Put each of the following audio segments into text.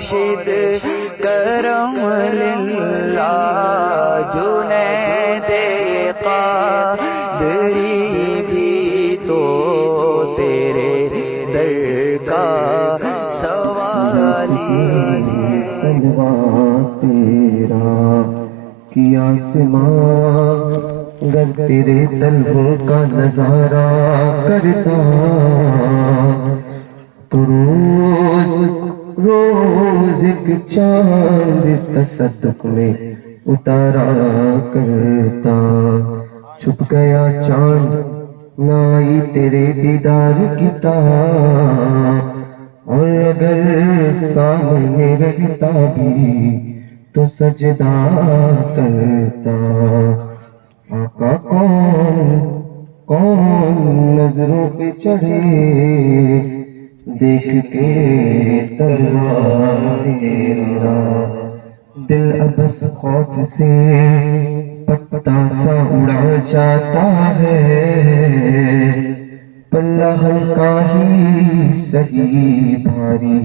مرشد کرم للہ جنید قادری بھی تو تیرے در کا سوالی تجربہ تیرا کیا آسمان گر تیرے طلبوں کا نظارہ کرتا تو روز ایک چاند تصدق میں اتارا کرتا چھپ گیا چاند نہ آئی تیرے دیدار کی طرح اور اگر سامنے رہتا بھی تو سجدہ کرتا آقا کون نظروں پہ چڑھے دیکھ کے تلوار تیرا دل ابس خوف سے پتا سا اڑا جاتا ہے پلہ ہلکا ہی سہی بھاری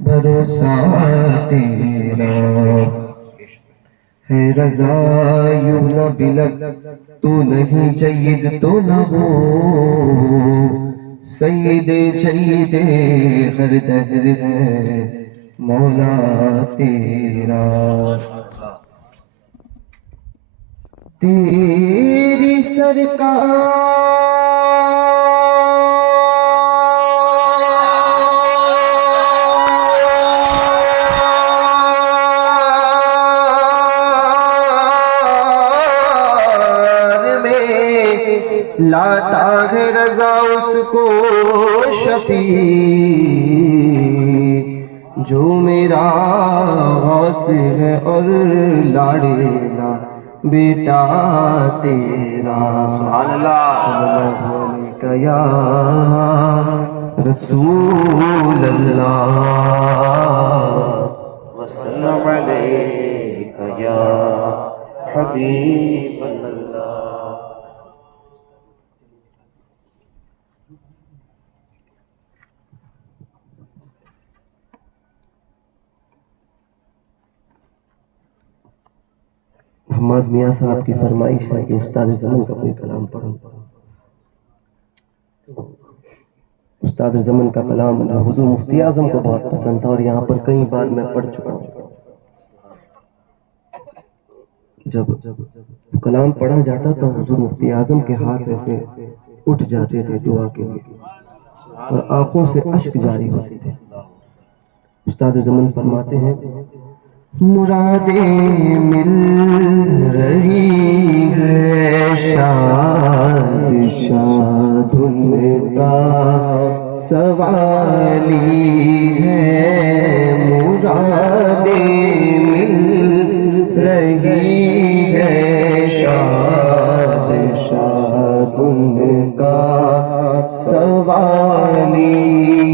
بھروسہ تیرا ہے رضا یوں نہ بلک تو نہیں جید تو نہ ہو سید جید ہر دہر ہے مولا تیرا تیری سرکار لاتا ہے رضا اس کو شفیع جو میرا غوث ہے اور لاڑیلا بیٹا تیرا سبحان اللہ یا رسول اللہ وسلم علیک یا حبیب اللہ. حماد میاں صاحب کی فرمائش ہے کہ استاد زمن کا کوئی کلام پڑھو. استاد زمن کا کلام حضور مفتی اعظم کو بہت پسند تھا اور یہاں پر کئی بار میں پڑھ چکا ہوں. جب کلام پڑھا جاتا تو حضور مفتی اعظم کے ہاتھ ایسے اٹھ جاتے تھے دعا کے لیے اور آنکھوں سے اشک جاری ہوتے تھے. استاد زمن فرماتے ہیں مرادیں مل رہی ہے شاد شاد ان کا سوالی ہے مرادیں مل رہی ہے شاد شاد ان کا سوالی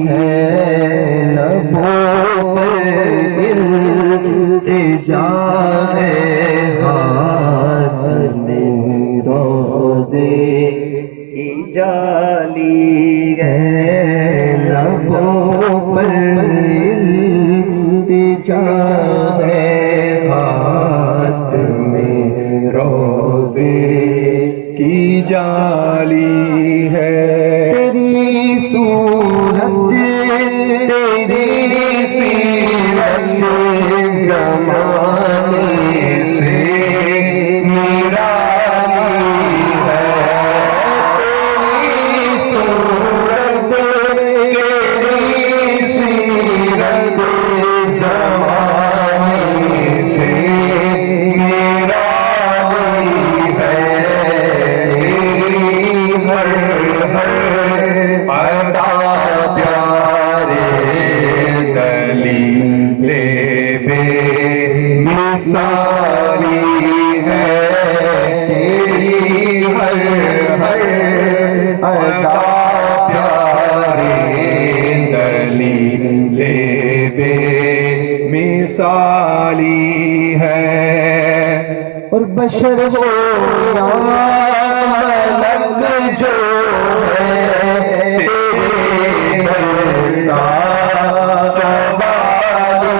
ہے لبوں جا ہے ہاتھ میں روزے کی جالی ہے لبوں پر التجا ہے ہاتھ میں روزے کی جالی ہے تیری صورت تیری سیرت زمانے سے نرالی ہے تیری صورت تیری سیرت زمانے سے نرالی ہے تیری ہر ادا پیارے دلیل مثالی ہے تیری ہر ادا پیارے دلیل بے مثالی ہے اور بشر ہو یا ملک جو ہے تیرے در کا سوالی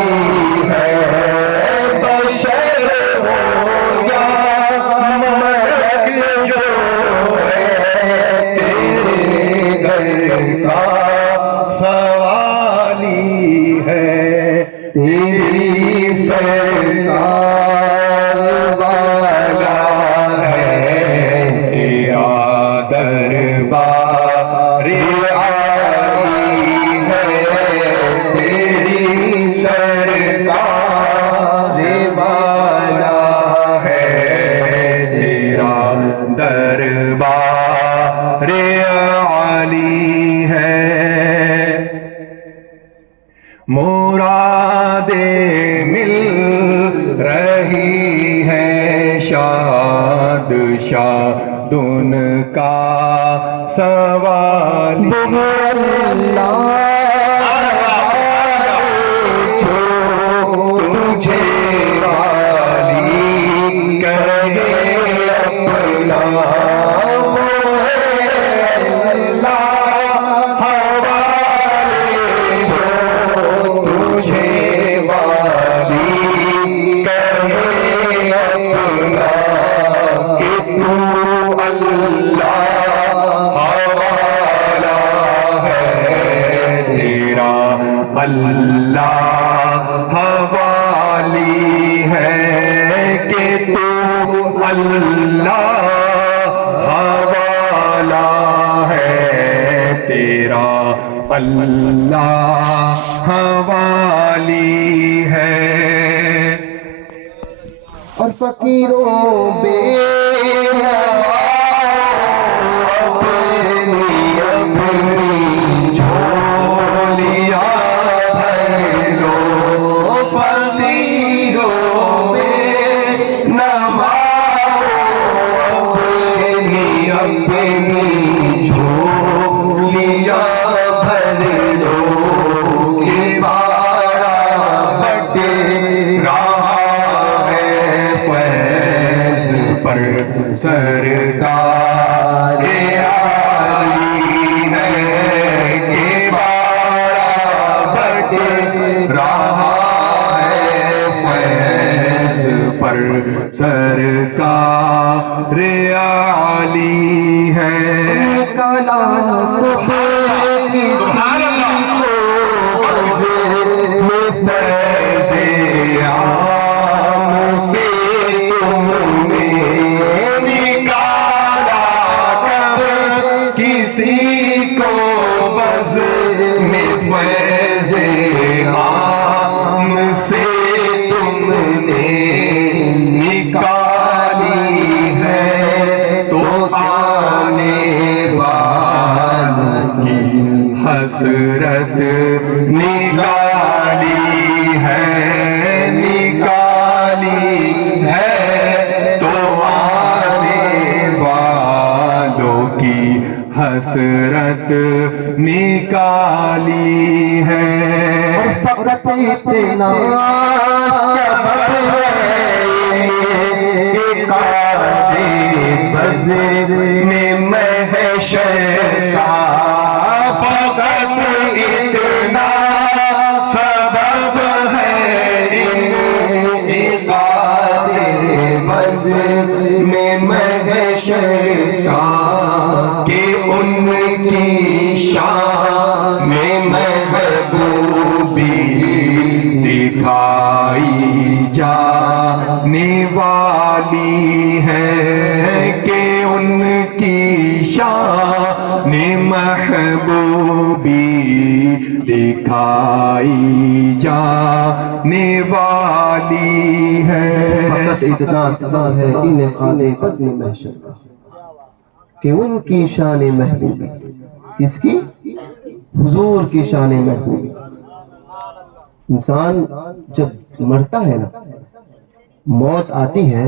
ہے تیری سرکار والا ہے تیرا دربار عالی ہے تیری سرکار والا ہے تیرا دربار عالی ہے مرادیں مل رہی ہے شاد شاد ان کا سوال جو تجھے والی کہے اپنا اللہ حوالی ہے کہ تو اللہ حوالہ ہے تیرا اللہ حوالی ہے اور فقیروں بے سرکار عالی ہے کہ بارہ بٹے رہا ہے فیض پر سرکار عالی ہے کالا تو ہے سبحان اللہ فیض عام سے تم نے کسی کو بز میں فیض عام سے تم نے نکالی ہے تو آنے والوں کی حسرت نکالی ہے تو آنے والوں کی حسرت نکالی ہے فقط اتنا سبب ہے کہ قاعدے بز میں محشر کا فقط اتنا سبب ہے قاعدے بز میں محشر کا کہ ان کی شان محبوبی دکھائی جانے والی ہے کہ ان کی شان محبوبی دکھائی جانے والی ہے فقط اتنا سبب ہے انہیں قاعدے بز میں محشر کا کہ ان کی شان محبوبی کس کی؟ حضور کی شان محبوبی. انسان جب مرتا ہے نا، موت آتی ہے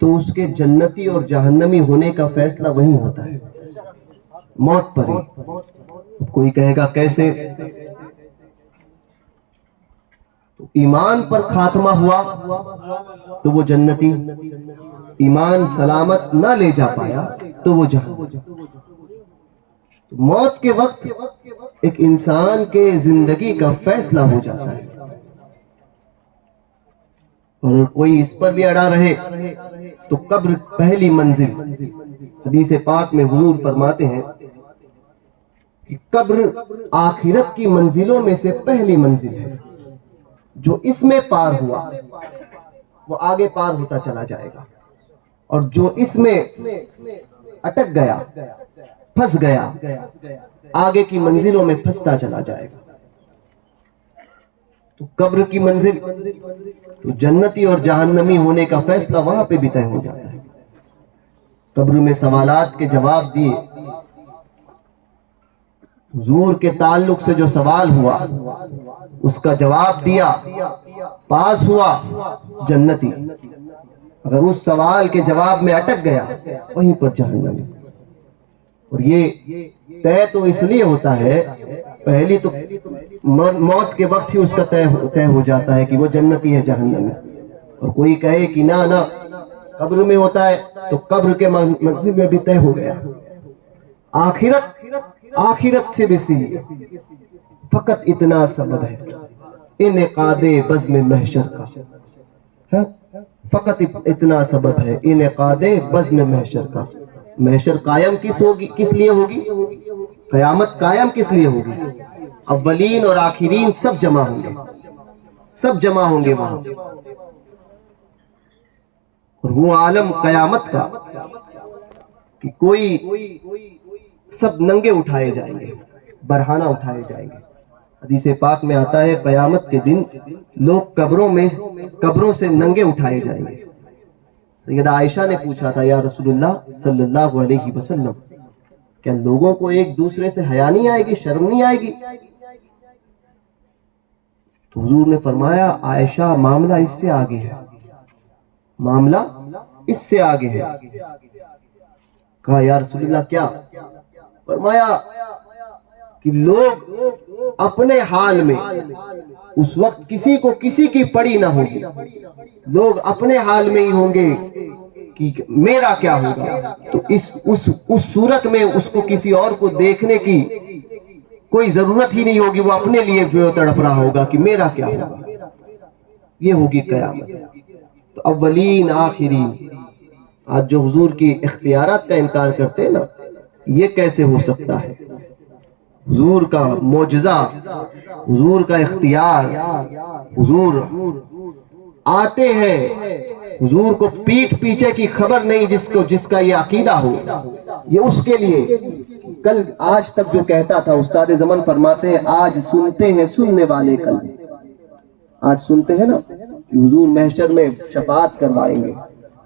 تو اس کے جنتی اور جہنمی ہونے کا فیصلہ وہی ہوتا ہے، موت پر ہی. کوئی کہے گا کیسے؟ ایمان پر خاتمہ ہوا تو وہ جنتی، ایمان سلامت نہ لے جا پایا تو وہ جہنمی. موت کے وقت ایک انسان کے زندگی کا فیصلہ ہو جاتا ہے، اور کوئی اس پر بھی اڑا رہے تو قبر پہلی منزل. حدیث پاک میں حضور فرماتے ہیں کہ قبر آخرت کی منزلوں میں سے پہلی منزل ہے. جو اس میں پار ہوا وہ آگے پار ہوتا چلا جائے گا، اور جو اس میں اٹک گیا، پھنس گیا، آگے کی منزلوں میں پھنستا چلا جائے گا. تو قبر کی منزل تو جنتی اور جہنمی ہونے کا فیصلہ وہاں پہ بھی طے ہو جاتا ہے. قبر میں سوالات کے جواب دیے. حضور کے تعلق سے جو سوال ہوا اس کا جواب دیا، پاس ہوا، جنتی. اگر اس سوال کے جواب میں اٹک گیا وہیں پر جہنمی. اور یہ طے تو اس لیے ہوتا ہے، پہلی تو موت کے وقت ہی اس کا طے ہو جاتا ہے کہ وہ جنتی ہے جہنمی. اور کوئی کہے کہ نہ قبر میں ہوتا ہے تو قبر کے منزل میں بھی طے ہو گیا. آخرت سے بھی سی فقط اتنا سبب ہے انعقاد بزم محشر کا. فقط اتنا سبب ہے انعقاد بزم محشر کا. محشر قائم کس لیے ہوگی؟ قیامت قائم کس لیے ہوگی؟ اولین اور آخرین سب جمع ہوں گے، سب جمع ہوں گے وہاں. اور وہ عالم قیامت کا کہ کوئی سب ننگے اٹھائے جائیں گے، برہنہ اٹھائے جائیں گے. حدیث پاک میں آتا ہے قیامت کے دن لوگ قبروں سے ننگے اٹھائے جائیں گے. سیدہ عائشہ نے پوچھا تھا، یا رسول اللہ صلی اللہ علیہ وسلم، کیا لوگوں کو ایک دوسرے سے حیا نہیں آئے گی، شرم نہیں آئے گی؟ تو حضور نے فرمایا، عائشہ معاملہ اس سے آگے ہے، معاملہ اس سے آگے ہے. کہا یا رسول اللہ کیا؟ فرمایا کہ لوگ اپنے حال میں اس وقت کسی کو کسی کی پڑی نہ ہوگی. لوگ اپنے حال میں ہی ہوں گے کہ میرا کیا ہوگا. تو اس صورت میں اس کو کسی اور کو دیکھنے کی کوئی ضرورت ہی نہیں ہوگی. وہ اپنے لیے جو تڑپ رہا ہوگا کہ میرا کیا ہوگا. یہ ہوگی قیامت. تو اولین آخرین، آج جو حضور کی اختیارات کا انکار کرتے ہیں نا، یہ کیسے ہو سکتا ہے؟ حضور کا معجزہ، حضور کا اختیار، حضور آتے ہیں، حضور کو پیٹھ پیچھے کی خبر نہیں. جس کا یہ عقیدہ ہو، یہ اس کے لیے کل آج تک جو کہتا تھا. استاد زمن فرماتے ہیں، آج سنتے ہیں سننے والے کل. آج سنتے ہیں نا کہ حضور محشر میں شفاعت کروائیں گے،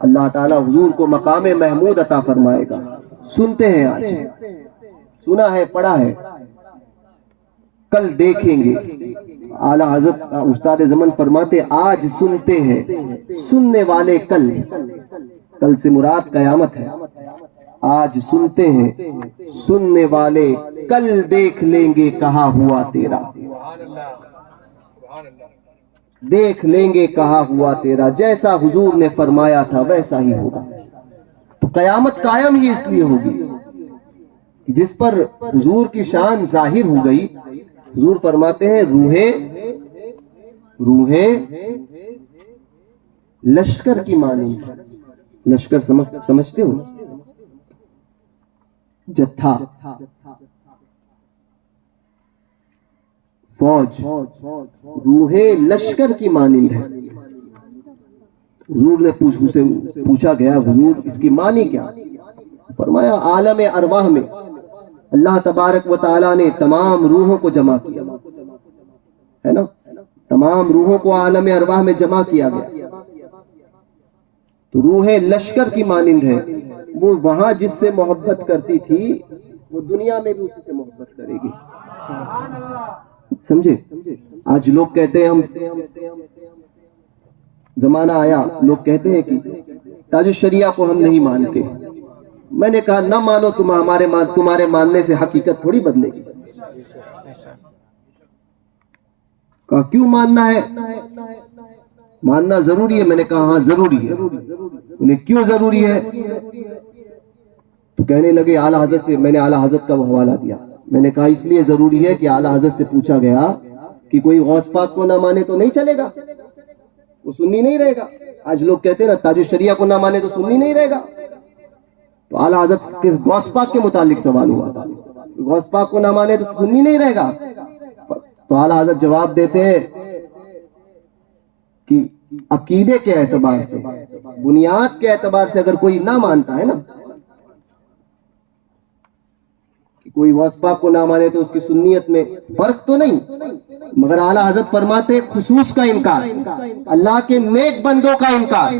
اللہ تعالیٰ حضور کو مقام محمود عطا فرمائے گا. سنتے ہیں، آج سنا ہے، پڑھا ہے، کل دیکھیں گے. اعلیٰ حضرت استاد زمن فرماتے، آج سنتے ہیں سننے والے کل سے مراد قیامت ہے. آج سنتے ہیں سننے والے کل دیکھ لیں گے کہا ہوا تیرا. دیکھ لیں گے کہا ہوا تیرا. جیسا حضور نے فرمایا تھا ویسا ہی ہوگا. تو قیامت قائم ہی اس لیے ہوگی جس پر حضور کی شان ظاہر ہو گئی. حضور فرماتے ہیں، روحیں لشکر کی مانند. لشکر سمجھتے ہو؟ جتھا، فوج. روحیں لشکر کی مانند ہے. حضور نے پوچھا گیا، حضور اس کی معنی کیا؟ فرمایا، عالم ارواح میں اللہ تبارک و تعالیٰ نے تمام روحوں کو جمع کیا ہے نا. تمام روحوں کو عالم ارواح میں جمع کیا گیا. تو روحیں لشکر کی مانند ہے. وہ وہاں جس سے محبت کرتی تھی وہ دنیا میں بھی اسی سے محبت کرے گی. سمجھے؟ آج لوگ کہتے ہیں، ہم زمانہ آیا لوگ کہتے ہیں کہ تاج الشریعہ کو ہم نہیں مانتے. میں نے کہا نہ مانو، تمہارے ماننے سے حقیقت تھوڑی بدلے گی. کہا کیوں ماننا ہے؟ ماننا ضروری ہے. میں نے کہا ہاں ضروری ہے. انہیں کیوں ضروری ہے؟ تو کہنے لگے اعلیٰ حضرت سے. میں نے اعلیٰ حضرت کا حوالہ دیا. میں نے کہا اس لیے ضروری ہے کہ اعلیٰ حضرت سے پوچھا گیا کہ کوئی غوث پاک کو نہ مانے تو نہیں چلے گا، وہ سنی نہیں رہے گا. آج لوگ کہتے ہیں نا تاج الشریعہ کو نہ مانے تو سنی نہیں رہے گا. تو اعلیٰ حضرت کے غوث پاک کے متعلق سوال ہوا تھا. غوث پاک کو نہ مانے تو سنی نہیں رہے گا. تو اعلیٰ حضرت جواب دیتے ہیں کہ عقیدے کے اعتبار سے، بنیاد کے اعتبار سے اگر کوئی نہ مانتا ہے نا، کہ کوئی غوث پاک کو نہ مانے تو اس کی سنیت میں فرق تو نہیں، مگر اعلیٰ حضرت فرماتے ہیں خصوص کا انکار، اللہ کے نیک بندوں کا انکار،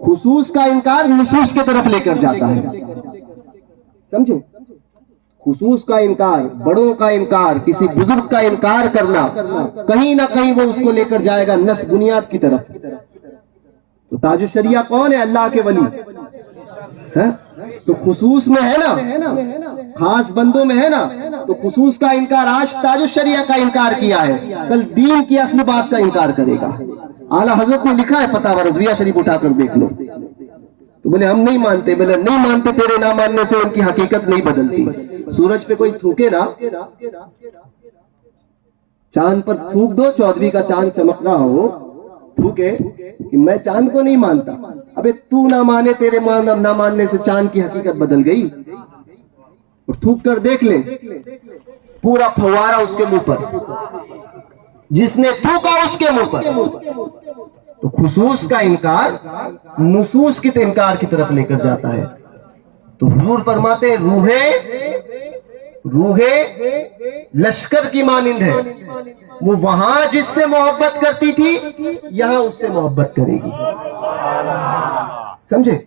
خصوص کا انکار نصوص کی طرف لے کر جاتا ہے. سمجھے؟ خصوص کا انکار، بڑوں کا انکار، کسی بزرگ کا انکار کرنا کہیں نہ کہیں وہ اس کو لے کر جائے گا نس بنیاد کی طرف. تو تاج الشریعہ کون ہے؟ اللہ کے ولی. تو خصوص میں ہے نا، خاص بندوں میں ہے نا، تو خصوص کا انکار، آج تاج الشریعہ کا انکار کیا ہے، کل دین کی اصل بات کا انکار کرے گا. اعلیٰ حضرت نے لکھا ہے فتاوی رضویہ شریف اٹھا کر دیکھ لو. تو بولے ہم نہیں مانتے، بولے نہیں مانتے، تیرے نہ ماننے سے ان کی حقیقت نہیں بدلتی. سورج پہ کوئی تھوکے نا، چاند پر تھوک دو، چودھویں کا چاند چمک رہا ہو، تھوکے کہ میں چاند کو نہیں مانتا. ابے تو نہ مانے، تیرے نہ ماننے سے چاند کی حقیقت بدل گئی. اور تھوک کر دیکھ لے، پورا پھوارا اس کے منہ پر، جس نے تھوکا اس کے منہ پر. تو خصوص کا انکار نصوص کی انکار کی طرف لے کر جاتا ہے. تو حضور فرماتے ہیں روح لشکر کی مانند ہے، وہ وہاں جس سے محبت کرتی تھی یہاں اس سے محبت کرے گی. سمجھے؟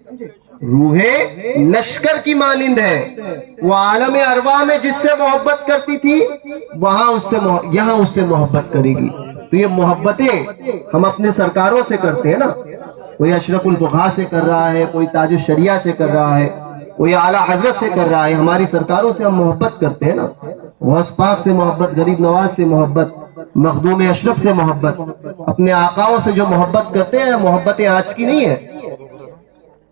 روح لشکر کی مانند ہے، وہ عالم ارواح میں جس سے محبت کرتی تھی وہاں یہاں اس سے محبت کرے گی. تو یہ محبتیں ہم اپنے سرکاروں سے کرتے ہیں نا، کوئی اشرف الفقہاء سے کر رہا ہے، کوئی تاج الشریعہ سے کر رہا ہے، کوئی اعلیٰ حضرت سے کر رہا ہے. ہماری سرکاروں سے ہم محبت کرتے ہیں نا، غوث پاک سے محبت، غریب نواز سے محبت، مخدوم اشرف سے محبت، اپنے آقاؤں سے جو محبت کرتے ہیں، محبتیں آج کی نہیں ہے،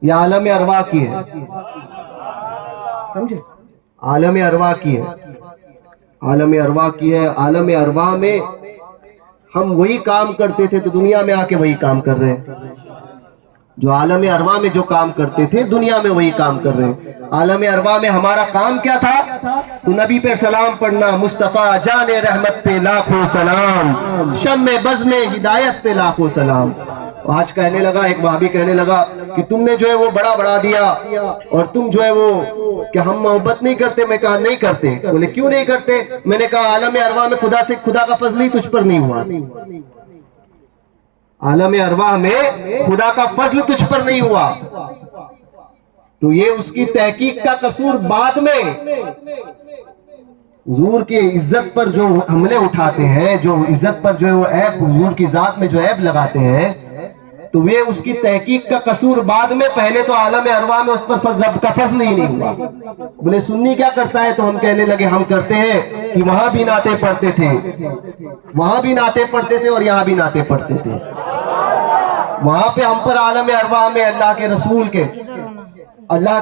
یہ عالم ارواح کی ہے. سمجھے؟ عالم ارواح کی ہے، عالم ارواح کی ہے. عالم ارواح میں ہم وہی کام کرتے تھے تو دنیا میں آ کے وہی کام کر رہے ہیں. جو عالم ارواح میں جو کام کرتے تھے دنیا میں وہی کام کر رہے ہیں. عالم ارواح میں ہمارا کام کیا تھا؟ تو نبی پہ سلام پڑھنا، مصطفیٰ جان رحمت پہ لاکھوں سلام، شمع بزم ہدایت پہ لاکھوں سلام. آج کہنے لگا، ایک وہابی کہنے لگا کہ تم نے جو ہے وہ بڑا دیا، اور تم جو ہے وہ کہ ہم محبت نہیں کرتے. میں کہا نہیں کرتے. بولے کیوں نہیں کرتے؟ میں نے کہا عالم ارواح میں خدا کا فضل ہی تجھ پر نہیں ہوا. عالم ارواح میں خدا کا فضل تجھ پر نہیں ہوا. تو یہ اس کی تحقیق کا قصور بعد میں. حضور کی عزت پر جو حملے اٹھاتے ہیں، جو عزت پر جو ہے وہ عیب، حضور کی ذات میں جو عیب لگاتے ہیں، تو یہ اس کی تحقیق کا قصور بعد میں. پہلے تو عالم ارواح میں اس پر رب کا فضل ہی نہیں ہوا. بولے سنی کیا کرتا ہے؟ تو ہم کہنے لگے ہم کرتے ہیں کہ وہاں بھی نعتیں پڑھتے تھے، وہاں بھی نعتیں پڑھتے تھے اور یہاں بھی نعتیں پڑھتے تھے. وہاں پہ ہم پر عالم ارواح میں اللہ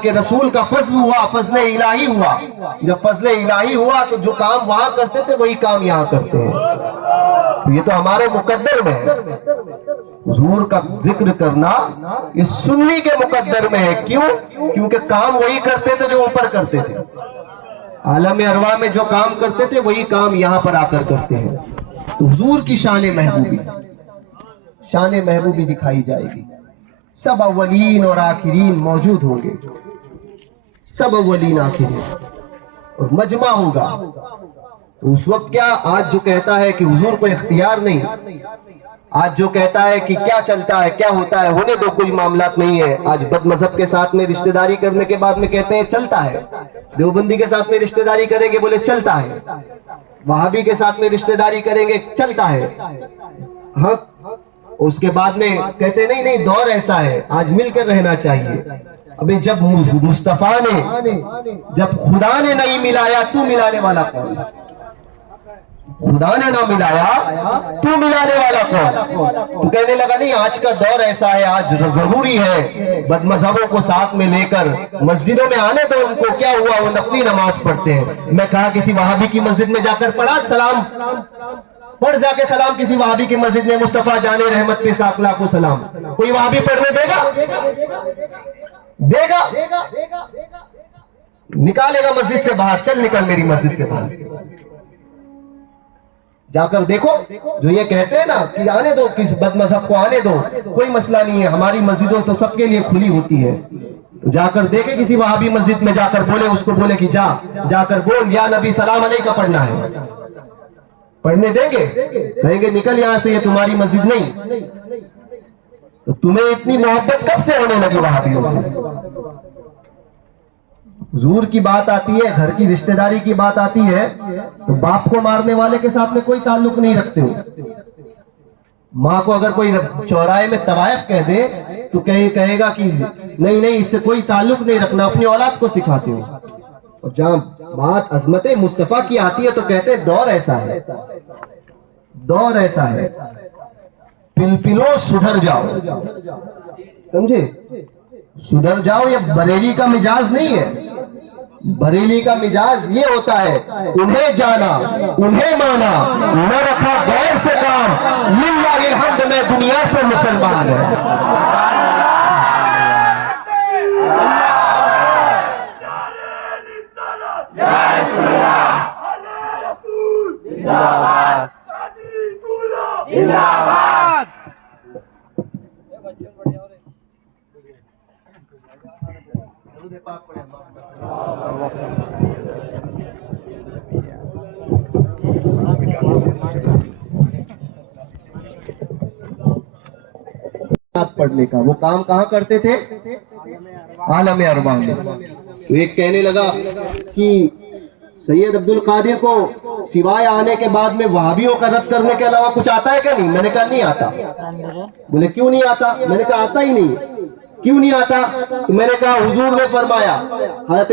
کے رسول کا فضل ہوا، فضل الہی ہوا. جب فضل الہی ہوا تو جو کام وہاں کرتے تھے وہی کام یہاں کرتے ہیں. یہ تو ہمارے مقدر میں ہے. حضور کا ذکر کرنا یہ سنی کے مقدر میں ہے. کیوں؟ کیونکہ کام وہی کرتے تھے جو اوپر کرتے تھے. عالم ارواح میں جو کام کرتے تھے وہی کام یہاں پر آ کر کرتے ہیں. تو حضور کی شان محبوبی دکھائی جائے گی. سب اولین اور آخرین موجود ہوں گے، سب اولین آخرین، اور مجمع ہوگا. تو اس وقت کیا آج جو کہتا ہے کہ حضور کو اختیار نہیں، آج جو کہتا ہے کہ کیا چلتا ہے کیا ہوتا ہے، ہونے دو، کوئی معاملات نہیں ہے. آج بد مذہب کے ساتھ میں رشتہ داری کرنے کے بعد میں کہتے ہیں چلتا ہے. دیوبندی کے ساتھ میں رشتہ داری کریں گے بولے چلتا ہے. وہابی کے ساتھ میں رشتہ داری کریں گے چلتا ہے. ہاں، اس کے بعد میں کہتے نہیں دور ایسا ہے، آج مل کر رہنا چاہیے. ابھی جب مصطفیٰ نے، جب خدا نے نہیں ملایا تو ملانے والا کون؟ خدا نے نہ ملایا تو ملانے والا کون؟ تو کہنے لگا نہیں آج کا دور ایسا ہے، آج ضروری ہے بد مذہبوں کو ساتھ میں لے کر مسجدوں میں آنے دو ان کو. کیا ہوا؟ وہ نفلی نماز پڑھتے ہیں. میں کہا کسی وہابی کی مسجد میں جا کر پڑھا سلام، پڑھ جا کے سلام کسی وہابی کی مسجد میں، مصطفیٰ جان رحمت پہ ساکھ لاکھوں سلام. کوئی وہابی پڑھنے دے گا؟ نکالے گا مسجد سے باہر، چل نکل میری مسجد سے باہر. جا کر دیکھو، جو یہ کہتے ہیں نا کہ آنے دو کس بد مذہب کو آنے دو، کوئی مسئلہ نہیں ہے، ہماری مسجدوں تو سب کے لیے کھلی ہوتی ہے. تو جا کر دیکھے کسی وہابی مسجد میں، جا کر بولے، اس کو بولے کہ جا کر بول یا نبی سلام علیہ کا پڑھنا ہے. پڑھنے دیں گے؟ کہیں گے نکل یہاں سے، یہ تمہاری مسجد نہیں. تو تمہیں اتنی محبت کب سے ہونے لگی وہابیوں سے؟ حضور کی بات آتی ہے، گھر کی رشتہ داری کی بات آتی ہے، تو باپ کو مارنے والے کے ساتھ میں کوئی تعلق نہیں رکھتے ہو. ماں کو اگر کوئی چوراہے میں طوائف کہہ دے تو کہے گا کہ نہیں اس سے کوئی تعلق نہیں رکھنا، اپنی اولاد کو سکھاتے ہو. اور جہاں بات عظمت مصطفیٰ کی آتی ہے تو کہتے ہیں دور ایسا ہے، دور ایسا ہے، پلپلو سدھر جاؤ. سمجھے؟ سدھر جاؤ یہ بریلی کا مجاز نہیں ہے. بریلی کا مجاز یہ ہوتا ہے، انہیں جانا انہیں مانا، نہ رکھا غیر سے کام، للہ الحمد میں دنیا سے مسلمان ہے. پڑھنے کا وہ کام کہاں کرتے تھے؟ عالم ارواح میں. تو ایک کہنے لگا کہ سید عبد القادر کو سوائے آنے کے بعد میں وہابیوں کا رد کرنے کے علاوہ کچھ آتا ہے کیا؟ نہیں. میں نے کہا نہیں آتا. بولے کیوں نہیں آتا؟ میں نے کہا آتا ہی نہیں. کیوں نہیں آتا؟ تو میں نے کہا حضور نے فرمایا، حضرت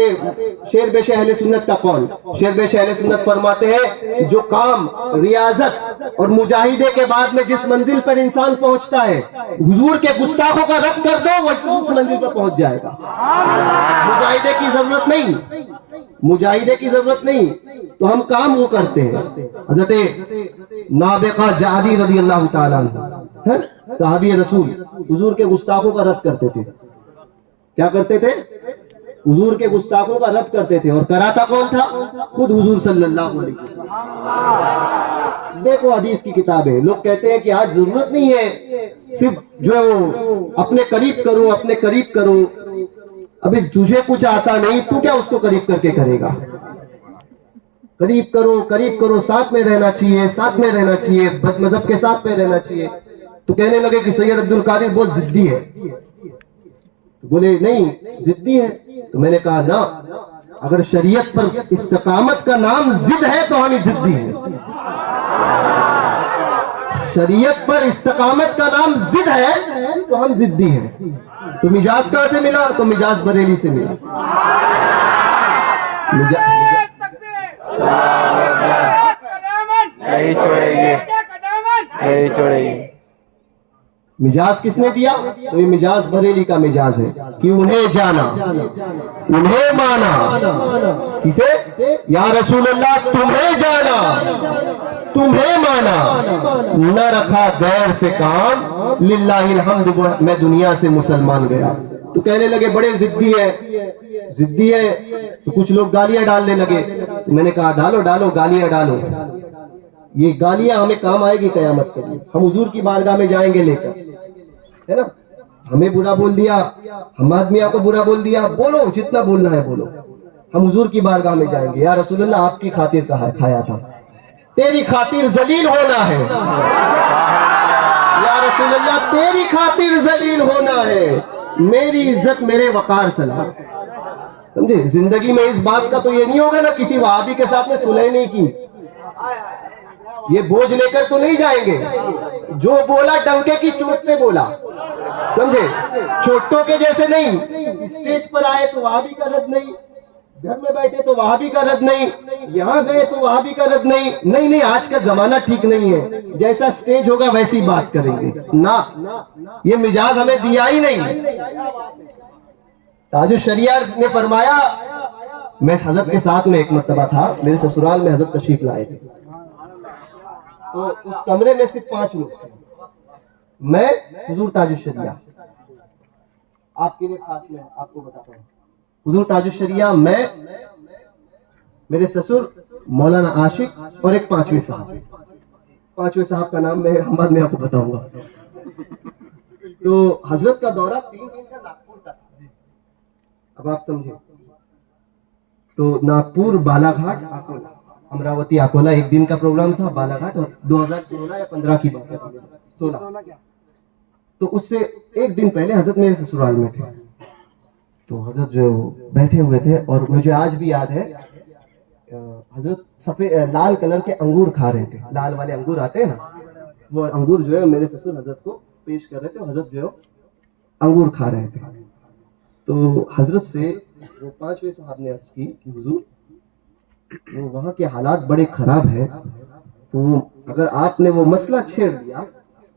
شیر بیش اہل سنت کا قول، شیر بیش اہل سنت فرماتے ہیں جو کام ریاضت اور مجاہدے کے بعد میں جس منزل پر انسان پہنچتا ہے، حضور کے گستاخوں کا رد کر دو وہ اس منزل پر پہنچ جائے گا. مجاہدے کی ضرورت نہیں، مجاہدے کی ضرورت نہیں. تو ہم کام وہ کرتے ہیں. حضرت نابغہ جعدی رضی اللہ تعالیٰ عنہ صحابی رسول حضور کے گستاخوں کا رد کرتے تھے. کیا کرتے تھے؟ حضور کے گستاخوں کا رد کرتے تھے. اور کراتا کون تھا؟ خود حضور صلی اللہ علیہ وسلم. دیکھو حدیث کی کتابیں، لوگ کہتے ہیں کہ آج ضرورت نہیں ہے صرف جو ہے وہ اپنے قریب کرو، اپنے قریب کرو. ابھی تجھے کچھ آتا نہیں، تو کیا اس کو قریب کر کے کرے گا؟ قریب کرو، قریب کرو، ساتھ میں رہنا چاہیے، ساتھ میں رہنا چاہیے، بد مذہب کے ساتھ میں رہنا چاہیے. تو کہنے لگے کہ سید عبد القادر بہت ضدی ہے. بولے نہیں ضدی ہے. تو میں نے کہا نا، اگر شریعت پر استقامت کا نام ضد ہے تو ہم ضدی ہیں. شریعت پر استقامت کا نام ضد ہے تو ہم ضدی ہیں. تو مجاز کہاں سے ملا؟ تو مجاز بریلی سے ملا. نہیں چھوڑے گی، نہیں چھوڑے گی. مجاز کس نے دیا؟ تو یہ مجاز بریلی کا مجاز ہے کہ انہیں جانا انہیں مانا. کسے؟ یا رسول اللہ تمہیں جانا تمہیں مانا، نہ رکھا غیر سے کام، للہ الحمد میں دنیا سے مسلمان گیا. تو کہنے لگے بڑے ضدی ہے، ضدی ہے. تو کچھ لوگ گالیاں ڈالنے لگے. میں نے کہا ڈالو ڈالو گالیاں ڈالو، یہ گالیاں ہمیں کام آئے گی قیامت کے لیے. ہم حضور کی بارگاہ میں جائیں گے لے کر، ہے نا. ہمیں برا بول دیا، حماد میاں کو برا بول دیا، بولو جتنا بولنا ہے بولو. ہم حضور کی بارگاہ میں جائیں گے، یا رسول اللہ آپ کی خاطر کھایا تھا، تیری خاطر ذلیل ہونا ہے. یا رسول اللہ تیری خاطر ذلیل ہونا ہے، میری عزت میرے وقار سلام. سمجھے؟ زندگی میں اس بات کا تو یہ نہیں ہوگا نا کسی وہابی کے ساتھ میں صلح نہیں کی، یہ بوجھ لے کر تو نہیں جائیں گے. جو بولا ڈنکے کی چوٹ پہ بولا، سمجھے؟ چوٹوں کے جیسے نہیں. اسٹیج پر آئے تو وہابی کا رد نہیں، گھر میں بیٹھے تو وہابی کا رد نہیں، یہاں گئے تو وہابی کا رد نہیں. نہیں آج کا زمانہ ٹھیک نہیں ہے، جیسا اسٹیج ہوگا ویسی بات کریں گے. نہ، یہ مجاز ہمیں دیا ہی نہیں. تاج الشریعہ نے فرمایا، میں حضرت کے ساتھ میں ایک مرتبہ تھا، میرے سسرال میں حضرت تشریف لائے تھے. تو اس کمرے میں صرف 5 لوگ تھے، میں، حضور تاج الشریعہ. آپ کے لیے خاص میں آپ کو بتاتا ہوں، حضور تاج الشریعہ میں، میرے سسر مولانا عاشق اور ایک پانچویں صاحب کا نام میں بعد میں آپ کو بتاؤں گا. تو حضرت کا دورہ 3 دن کا ناگپور تک. اب آپ سمجھیں تو ناگپور، بالا گھاٹ، اکولا، امراوتی اکولا 1 دن کا پروگرام تھا. بالا گھاٹ 2016 یا 15 کی بات ہے، 16. تو اس سے 1 دن پہلے حضرت میرے سسرال میں تھے. تو حضرت جو بیٹھے ہوئے تھے اور مجھے آج بھی یاد ہے، حضرت سفید لال کلر کے انگور کھا رہے تھے. لال والے انگور آتے ہیں نا، وہ انگور جو ہے میرے سسر حضرت کو پیش کر رہے تھے. حضرت جو انگور کھا رہے تھے. تو حضرت سے وہ 5ویں صاحب نے عرض کی کہ حضور وہ وہاں کے حالات بڑے خراب ہیں، تو اگر آپ نے وہ مسئلہ چھیڑ دیا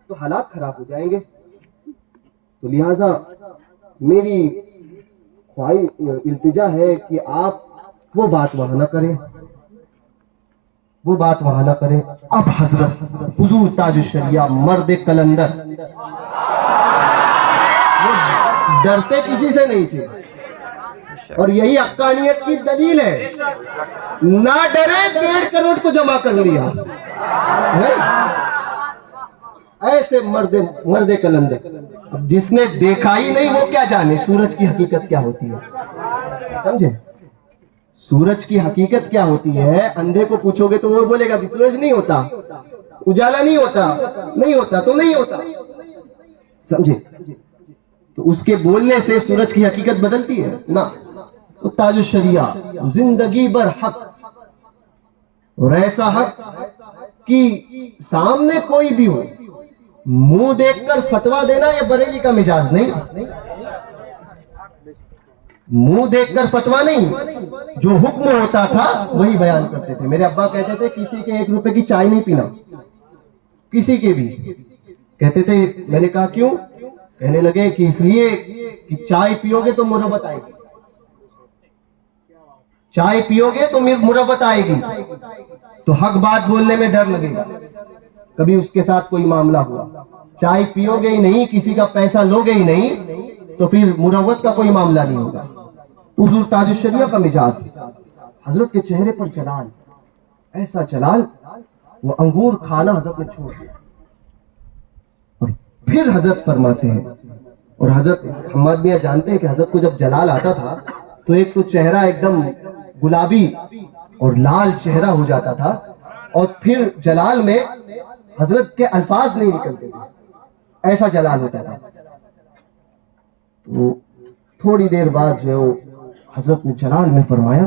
تو حالات خراب ہو جائیں گے، تو لہذا میری التجا ہے کہ آپ وہ بات وہاں نہ کریں، وہ بات وہاں نہ کریں. اب حضرت حضور تاج الشریعہ مرد کلندر وہ ڈرتے کسی سے نہیں تھے، اور یہی حقانیت کی دلیل ہے. نہ ڈرے 1.5 کروڑ کو جمع کر لیا. ایسے مرد کلندر. اب جس نے دیکھا ہی نہیں وہ کیا جانے سورج کی حقیقت کیا ہوتی ہے. سمجھے؟ سورج کی حقیقت کیا ہوتی ہے. اندھے کو پوچھو گے تو وہ بولے گا کہ سورج نہیں ہوتا، اجالا نہیں ہوتا، نہیں ہوتا تو نہیں ہوتا. سمجھے؟ تو اس کے بولنے سے سورج کی حقیقت بدلتی ہے نا. تو تاج الشریعہ زندگی بھر حق، اور ایسا حق کہ سامنے کوئی بھی ہو منہ دیکھ کر فتوا دینا یہ بریلی کا مزاج نہیں. منہ دیکھ کر فتوا نہیں، جو حکم ہوتا تھا وہی بیان کرتے تھے. میرے ابا کہتے تھے کسی کے 1 روپے کی چائے نہیں پینا، کسی کے بھی. کہتے تھے، میں نے کہا کیوں؟ کہنے لگے کہ اس لیے کہ چائے پیو گے تو مربت آئے گی، چائے پیو گے تو مربت آئے گی، تو حق بات بولنے میں ڈر لگے گا. کبھی اس کے ساتھ کوئی معاملہ ہوا، چائے پیو گے ہی نہیں، کسی کا پیسہ لو گے ہی نہیں، تو پھر مروت کا کوئی معاملہ نہیں ہوگا. حضور تاج الشریعہ کا مزاج، حضرت کے چہرے پر جلال، ایسا جلال. وہ انگور کھانا حضرت نے چھوڑ دیا. اور پھر حضرت فرماتے ہیں، اور حضرت حماد میاں جانتے ہیں کہ حضرت کو جب جلال آتا تھا تو ایک تو چہرہ ایک دم گلابی اور لال چہرہ ہو جاتا تھا، اور پھر جلال میں حضرت کے الفاظ نہیں نکلتے تھے، ایسا جلال ہوتا تھا. تو تھوڑی دیر بعد جو حضرت نے جلال میں فرمایا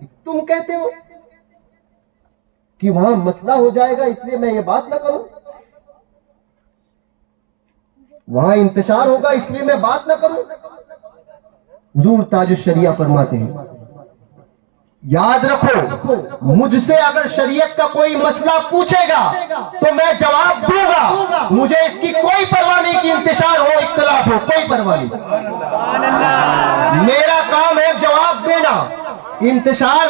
کہ تم کہتے ہو کہ وہاں مسئلہ ہو جائے گا اس لیے میں یہ بات نہ کروں، وہاں انتشار ہوگا اس لیے میں بات نہ کروں. حضور تاج الشریعہ فرماتے ہیں، یاد رکھو مجھ سے اگر شریعت کا کوئی مسئلہ پوچھے گا تو میں جواب دوں گا. مجھے اس کی کوئی پرواہ نہیں کہ انتشار ہو، اختلاف ہو، کوئی پرواہ نہیں. میرا کام ہے جواب دینا. انتشار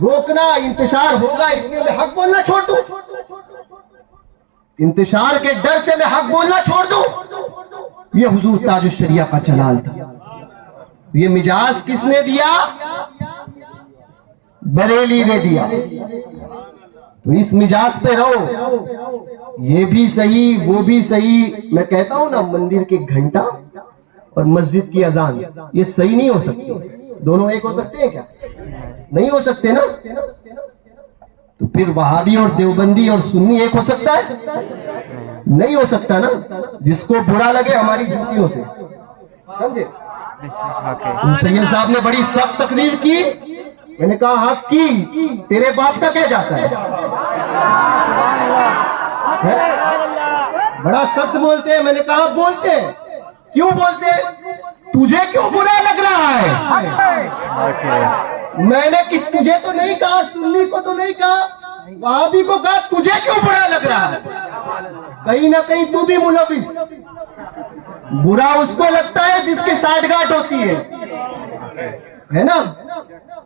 روکنا، انتشار ہوگا اس لیے میں حق بولنا چھوڑ دوں؟ انتشار کے ڈر سے میں حق بولنا چھوڑ دوں؟ یہ حضور تاج الشریعہ کا جلال تھا. یہ مزاج کس نے دیا؟ بریلی نے دیا. تو اس مزاج پہ رہو. یہ بھی صحیح وہ بھی صحیح. میں کہتا ہوں نا، مندر کے گھنٹا اور مسجد کی اذان یہ صحیح نہیں ہو سکتی. دونوں ایک ہو سکتے ہیں کیا؟ نہیں ہو سکتے نا. تو پھر وہابی اور دیوبندی اور سنی ایک ہو سکتا ہے؟ نہیں ہو سکتا نا. جس کو برا لگے ہماری جوتیوں سے، سمجھے؟ سید صاحب نے بڑی سخت تقریر کی. میں نے کہا حق کی، تیرے باپ کا کیا جاتا ہے؟ بڑا سخت بولتے ہیں. میں نے کہا بولتے ہیں. کیوں بولتے ہیں؟ تجھے کیوں برا لگ رہا ہے؟ میں نے تجھے تو نہیں کہا، سنی کو تو نہیں کہا، وہابی کو کہا تجھے کیوں برا لگ رہا ہے؟ کہیں نہ کہیں تو بھی ملوث. برا اس کو لگتا ہے جس کی ساٹھ گاٹھ ہوتی ہے نا.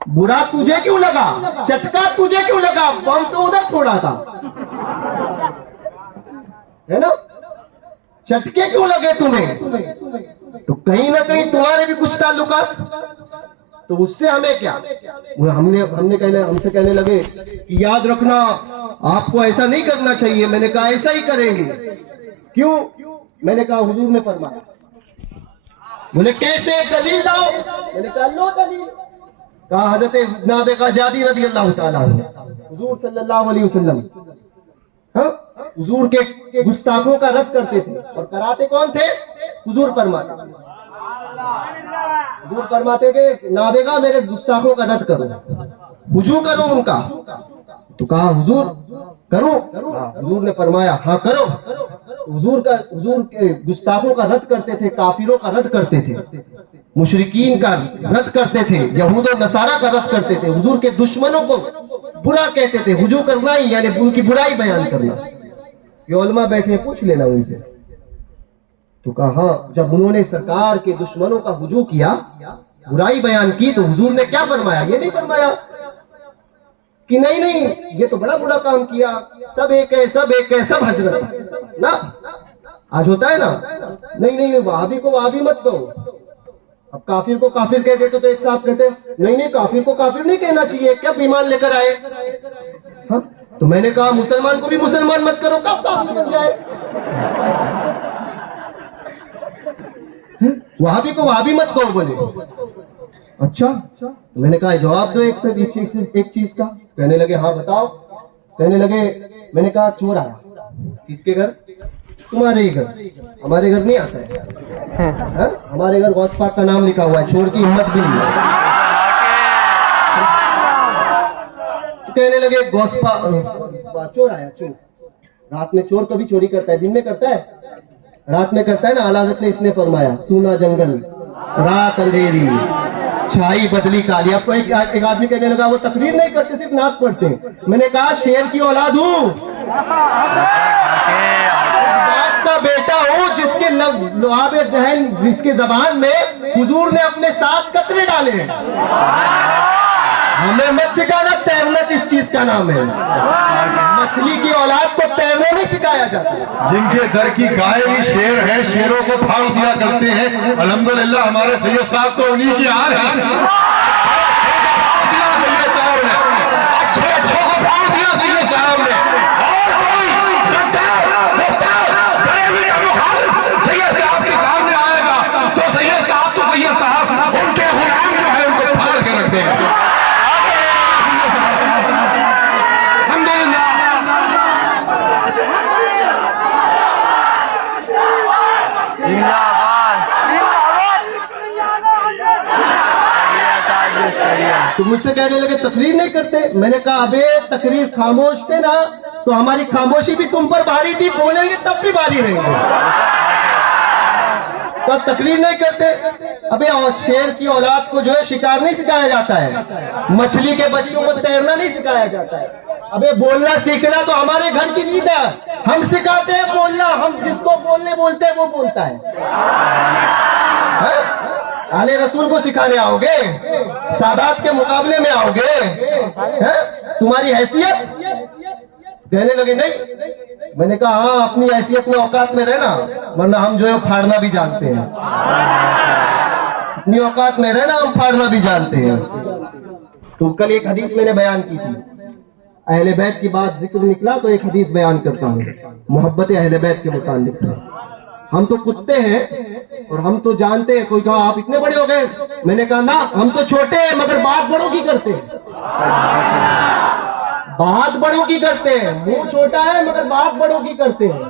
برا تجھے کیوں لگا؟ چٹکا تجھے کیوں لگا؟ بم تو ادھر چھوڑا تھا، ہے نا. چٹکے کیوں لگے تمہیں؟ تو کہیں نہ کہیں تمہارے بھی کچھ تعلقات تو اس سے ہمیں کیا؟ ہم نے کہنے لگے کہ یاد رکھنا آپ کو ایسا نہیں کرنا چاہیے. میں نے کہا ایسا ہی کریں گے. کیوں؟ میں نے کہا حضور نے فرمایا. بولے کیسے؟ دلیل لاؤ. میں نے کہا لو دلیل. کہا حضرت نابغہ جادی رضی اللہ تعالیٰ عنہ حضور صلی اللہ علیہ وسلم حضور کے گستاخوں کا رد کرتے تھے. اور کراتے کون تھے؟ حضور فرماتے. حضور فرماتے کہ نابغہ میرے گستاخوں کا رد کرو، وضو کرو ان کا. تو کہا حضور کرو. حضور نے فرمایا ہاں کرو. حضور کے گستاخوں کا رد کرتے تھے، کافروں کا رد کرتے تھے، مشرکین کا رد کرتے تھے، یہود و نصارہ کا رد کرتے تھے، حضور کے دشمنوں کو برا کہتے تھے. وضو کرنا ہی یعنی ان کی برائی بیان کرنا. یہ علماء بیٹھے پوچھ لینا ان سے. تو کہا ہاں جب انہوں نے سرکار کے دشمنوں کا وضو کیا، برائی بیان کی، تو حضور نے کیا فرمایا؟ یہ نہیں فرمایا کہ نہیں یہ تو بڑا برا کام کیا، سب ایک ہے، سب ایک ہے، سب حضرت نا. آج ہوتا ہے نا. نہیں وہابی کو وہابی مت کہو. اب کافر کو کافر کہہ دیتے تو ایک صاحب کہتے نہیں کافر کو کافر نہیں کہنا چاہیے، کیا ایمان لے کر آئے. ہاں تو میں نے کہا مسلمان کو بھی مسلمان مت کرو، کب کافر بن جائے. وہابی کو وہابی مت کہو. بولے اچھا. میں نے کہا جواب دو ایک چیز کا. کہنے لگے ہاں بتاؤ. کہنے لگے میں نے کہا چور آیا. کس کے گھر؟ تمہارے ہی گھر. ہمارے گھر نہیں آتا ہے. ہمارے گھر غوث پاک کا نام لکھا ہوا ہے، چور کی ہمت بھی نہیں ہے. تو کہنے لگے غوث پاک چور آیا. چور رات میں چور کبھی چوری کرتا ہے؟ دن میں کرتا ہے؟ رات میں کرتا ہے نا. اعلیٰ حضرت نے اس نے فرمایا سونا جنگل رات اندھیری چھائی بدلی کالی. اب ایک آدمی کہنے لگا وہ تقریر نہیں کرتے صرف نعت پڑھتے. میں نے کہا شیر کی اولاد ہوں، باپ کا بیٹا ہوں جس کے لعاب دہن، جس کے زبان میں حضور نے اپنے 7 قطرے ڈالے ہیں. ہمیں مت سکھانا تیرنا کس چیز کا نام ہے. مچھلی کی اولاد کو تیرنا نہیں سکھایا جاتا. جن کے در کی گائے بھی شیر ہے، شیروں کو پھاڑ دیا کرتے ہیں. الحمدللہ ہمارے سید صاحب تو انہی کی حال ہے. اچھے کو پھاڑ دیا سید صاحب نے. اور کوئی سید صاحب کے سامنے آئے گا تو سید صاحب تو سید صاحب ان کے غلام جو ہے ان کو پھاڑ کے رکھ دیں گے. تو مجھ سے کہنے لگے تقریر نہیں کرتے. میں نے کہا ابے تقریر خاموش تھے نا تو ہماری خاموشی بھی تم پر بھاری تھی، بولیں گے تب بھی بھاری رہیں گے. بس تقریر نہیں کرتے. ابے شیر کی اولاد کو جو ہے شکار نہیں سکھایا جاتا ہے، مچھلی کے بچوں کو تیرنا نہیں سکھایا جاتا ہے. ابے بولنا سیکھنا تو ہمارے گھر کی نیند ہے. ہم سکھاتے ہیں بولنا، ہم جس کو بولنے بولتے ہیں وہ بولتا ہے. اہل رسول کو سکھانے آؤ گے، سادات کے مقابلے میں آؤ گے، تمہاری حیثیت. کہنے لگے نہیں. میں نے کہا ہاں اپنی حیثیت میں اوقات میں رہنا، ورنہ ہم جو ہے پھاڑنا بھی جانتے ہیں. اپنی اوقات میں رہنا، ہم پھاڑنا بھی جانتے ہیں. تو کل ایک حدیث میں نے بیان کی تھی، اہل بیت کی بات ذکر نکلا تو ایک حدیث بیان کرتا ہوں محبت اہل بیت کے متعلق. ہم تو کتے ہیں اور ہم تو جانتے ہیں. کوئی کہا آپ اتنے بڑے ہو گئے. میں نے کہا نا ہم تو چھوٹے ہیں مگر بات بڑوں کی کرتے ہیں. بات بڑوں کی کرتے ہیں. منہ چھوٹا ہے مگر بات بڑوں کی کرتے ہیں،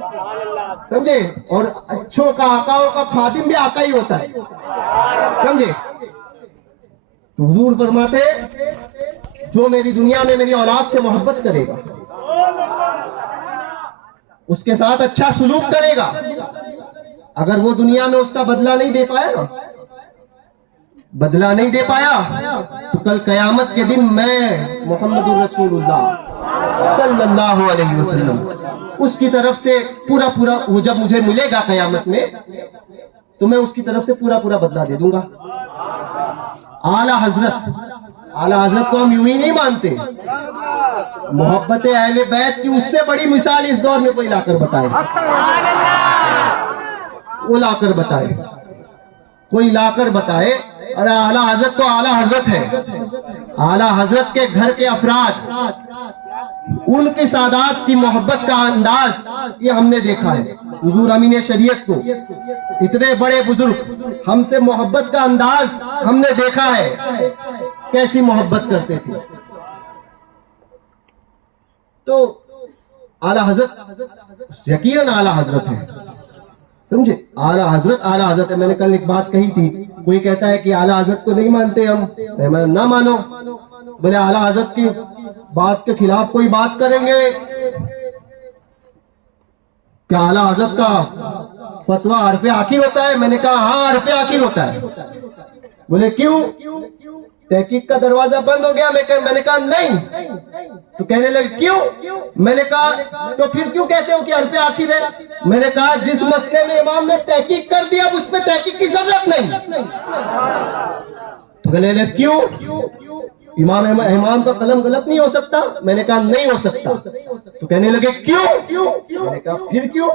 سمجھے. اور اچھوں کا آقاؤں کا خادم بھی آقا ہی ہوتا ہے، سمجھے. حضور فرماتے جو میری دنیا میں میری اولاد سے محبت کرے گا، اس کے ساتھ اچھا سلوک کرے گا، اگر وہ دنیا میں اس کا بدلہ نہیں دے پایا نا، بدلہ نہیں دے پایا تو کل قیامت کے دن میں محمد الرسول اللہ صلی اللہ علیہ وسلم اس کی طرف سے پورا وہ جب مجھے ملے گا قیامت میں تو میں اس کی طرف سے پورا بدلہ دے دوں گا. اعلیٰ حضرت کو ہم یوں ہی نہیں مانتے. محبت اہل بیت کی اس سے بڑی مثال اس دور میں کوئی لا کر بتائے، وہ لا کر بتائے، کوئی لا کر بتائے ارے اعلیٰ حضرت تو اعلیٰ حضرت ہے. اعلیٰ حضرت کے گھر کے افراد، ان کی سادات کی محبت کا انداز یہ ہم نے دیکھا ہے. حضور امین شریعت کو اتنے بڑے بزرگ ہم سے محبت کا انداز ہم نے دیکھا ہے، کیسی محبت کرتے تھے. تو اعلیٰ حضرت یقیناً اعلیٰ حضرت ہے، سمجھے. اعلیٰ حضرت ہے. میں نے کل ایک بات کہی تھی، کوئی کہتا ہے کہ اعلیٰ حضرت کو نہیں مانتے ہم، نہ مانو. بولے اعلیٰ حضرت کی بات کے خلاف کوئی بات کریں گے کیا اعلیٰ حضرت کا فتویٰ حرف آخر ہوتا ہے؟ میں نے کہا ہاں حرف آخر ہوتا ہے. بولے کیوں؟ تحقیق کا دروازہ بند ہو گیا. میں نے کہا نہیں. تو کہنے لگے کیوں؟ میں نے کہا تو پھر کیوں کہتے ہو کہ حرف آخر ہے؟ میں نے کہا جس مسئلے میں امام نے تحقیق کر دیا اب اس پہ تحقیق کی ضرورت نہیں. تو کہنے لگے کیوں؟ امام کا قلم غلط نہیں ہو سکتا؟ میں نے کہا نہیں ہو سکتا. تو کہنے لگے کیوں؟ میں نے کہا پھر کیوں؟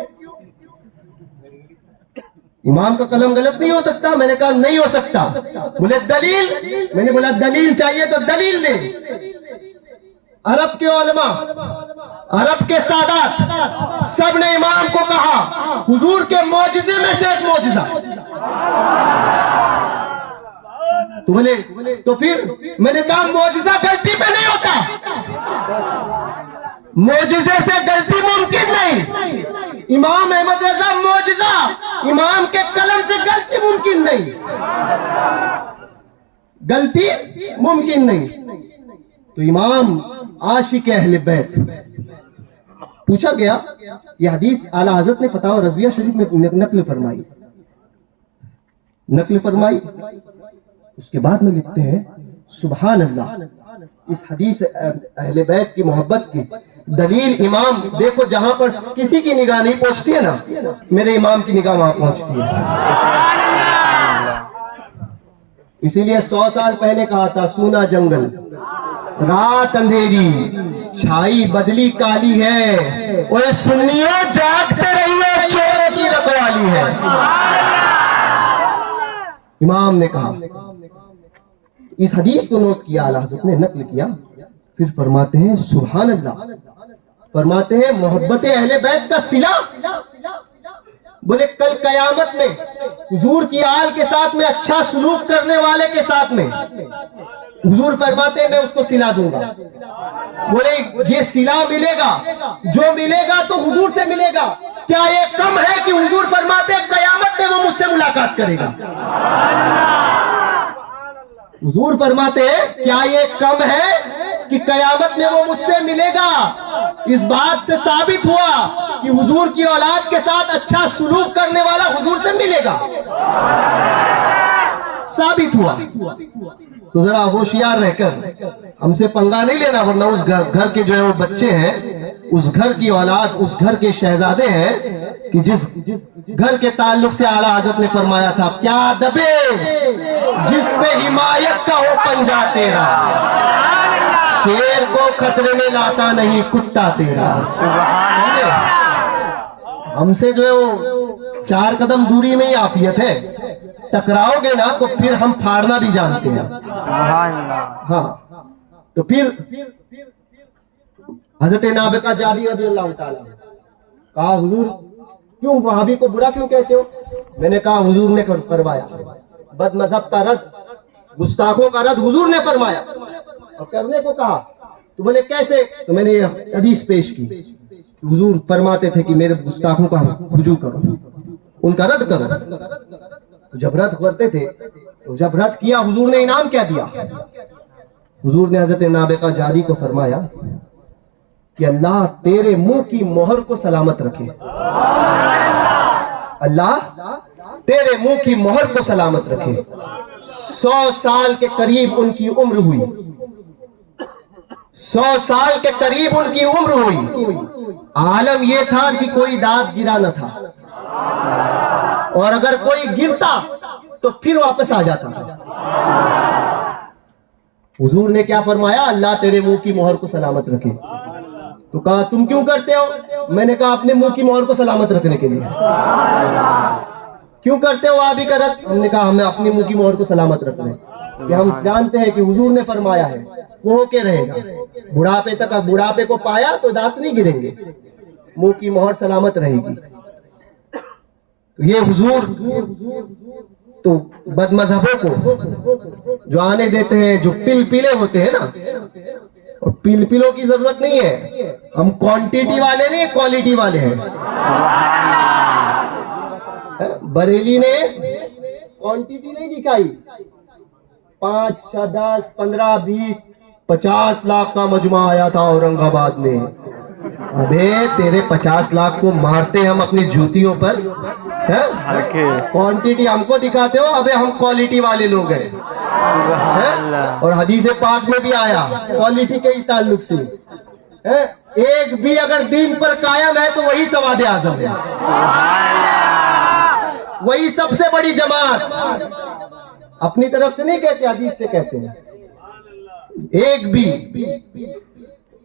امام کا قلم غلط نہیں ہو سکتا؟ میں نے کہا نہیں ہو سکتا. بولے دلیل؟ میں نے بولا دلیل چاہیے تو دلیل دے. عرب کے علماء، عرب کے سادات سب نے امام کو کہا حضور کے معجزے میں سے ایک معجزہ. تو بولے تو پھر میں نے کہا معجزہ غلطی پہ نہیں ہوتا، معجزے سے غلطی ممکن نہیں. امام احمد رضا معجزہ، امام کے قلم سے غلطی ممکن نہیں، غلطی ممکن نہیں. تو امام عاشق اہل بیت. پوچھا گیا، یہ حدیث اعلیٰ حضرت نے فتاوی رضویہ شریف میں نقل فرمائی. اس کے بعد میں لکھتے ہیں سبحان اللہ، اس حدیث اہل بیت کی محبت کی دلیل امام دیکھو جہاں پر کسی کی نگاہ نہیں پہنچتی ہے نا، میرے امام کی نگاہ وہاں پہنچتی ہے. اسی لیے 100 سال پہلے کہا تھا سونا جنگل، رات اندھیری، چھائی بدلی کالی ہے، اور سنیوں جاگتے رہیے چوروں کی رکھوالی ہے. امام نے کہا. اس حدیث کو نوٹ کیا، اعلیٰ حضرت نے نقل کیا، پھر فرماتے ہیں سبحان اللہ، فرماتے ہیں محبت اہل بیت کا صلہ. بولے کل قیامت میں حضور کی آل کے ساتھ میں اچھا سلوک کرنے والے کے ساتھ میں حضور فرماتے ہیں میں اس کو صلہ دوں گا. بولے یہ صلہ ملے گا، جو ملے گا تو حضور سے ملے گا. کیا یہ کم ہے کہ حضور فرماتے ہیں قیامت میں وہ مجھ سے ملاقات کرے گا؟ حضور فرماتے ہیں کیا یہ کم ہے کہ قیامت میں وہ مجھ سے ملے گا؟ اس بات سے ثابت ہوا کہ حضور کی اولاد کے ساتھ اچھا سلوک کرنے والا حضور سے ملے گا، ثابت ہوا. تو ذرا ہوشیار رہ کر ہم سے پنگا نہیں لینا، ورنہ اس گھر کے جو ہے وہ بچے ہیں، اس گھر کی اولاد، اس گھر کے شہزادے ہیں کہ جس گھر کے تعلق سے اعلیٰ حضرت نے فرمایا تھا کیا دبے جس پہ حمایت کا ہو پنجہ تیرا، شیر کو خطرے میں لاتا نہیں کتا تیرا. ہم سے جو ہے وہ 4 قدم دوری میں ہی عافیت ہے، ٹکراؤ گے نا تو پھر ہم پھاڑنا بھی جانتے ہیں. ہاں تو پھر حضرت نابغہ جادی رضی اللہ تعالیٰ کہا حضور کیوں وہابی کو برا کیوں کہتے ہو؟ میں نے کہا حضور نے فرمایا بد مذہب کا رد، گستاخوں کا رد حضور نے فرمایا اور کرنے کو کہا. تو بولے کیسے؟ تو میں نے یہ حدیث پیش کی. حضور فرماتے تھے کہ میرے گستاخوں کا رجوع کرو، ان کا رد کرو. جب رد کرتے تھے تو جب رد کیا حضور نے انعام کیا دیا؟ حضور نے حضرت نابغہ جادی کو فرمایا کہ اللہ تیرے منہ کی مہر کو سلامت رکھے، اللہ تیرے منہ کی مہر کو سلامت رکھے. 100 سال کے قریب ان کی عمر ہوئی، 100 سال کے قریب ان کی عمر ہوئی. عالم یہ تھا کہ کوئی داد گرا نہ تھا، اور اگر کوئی گرتا تو پھر واپس آ جاتا تھا. حضور نے کیا فرمایا؟ اللہ تیرے منہ کی مہر کو سلامت رکھے. تو کہا تم کیوں کرتے ہو؟ میں نے کہا اپنے منہ کی مہر کو سلامت رکھنے کے لیے. کیوں کرتے ہو وہابی کا رد؟ ہم نے کہا ہمیں اپنی منہ کی مہر کو سلامت رکھنا ہے کہ ہم جانتے ہیں کہ حضور نے فرمایا ہے وہ ہو کے رہے گا، بڑھاپے تک، بڑھاپے کو پایا تو دانت نہیں گریں گے، منہ کی مہر سلامت رہے گی۔ یہ حضور تو بد مذہبوں کو جو آنے دیتے ہیں، جو پل پیلے ہوتے ہیں نا، اور پل پلوں کی ضرورت نہیں ہے، ہم کوانٹیٹی والے نہیں، کوالٹی والے ہیں۔ بریلی نے کوانٹیٹی نہیں دکھائی، 5 10 15 20 50 لاکھ کا مجمع آیا تھا اورنگ آباد میں۔ ابے تیرے 50 لاکھ کو مارتے ہم اپنی جوتیوں پر، کوانٹیٹی ہم کو دکھاتے ہو، ابے ہم کوالٹی والے لوگ ہیں۔ اور حدیث پاک میں بھی آیا کوالٹی کے ہی تعلق سے، ایک بھی اگر دین پر قائم ہے تو وہی سواد اعظم ہے، وہی سب سے بڑی جماعت۔ اپنی طرف سے نہیں کہتے، حدیث سے کہتے ہیں۔ ایک بھی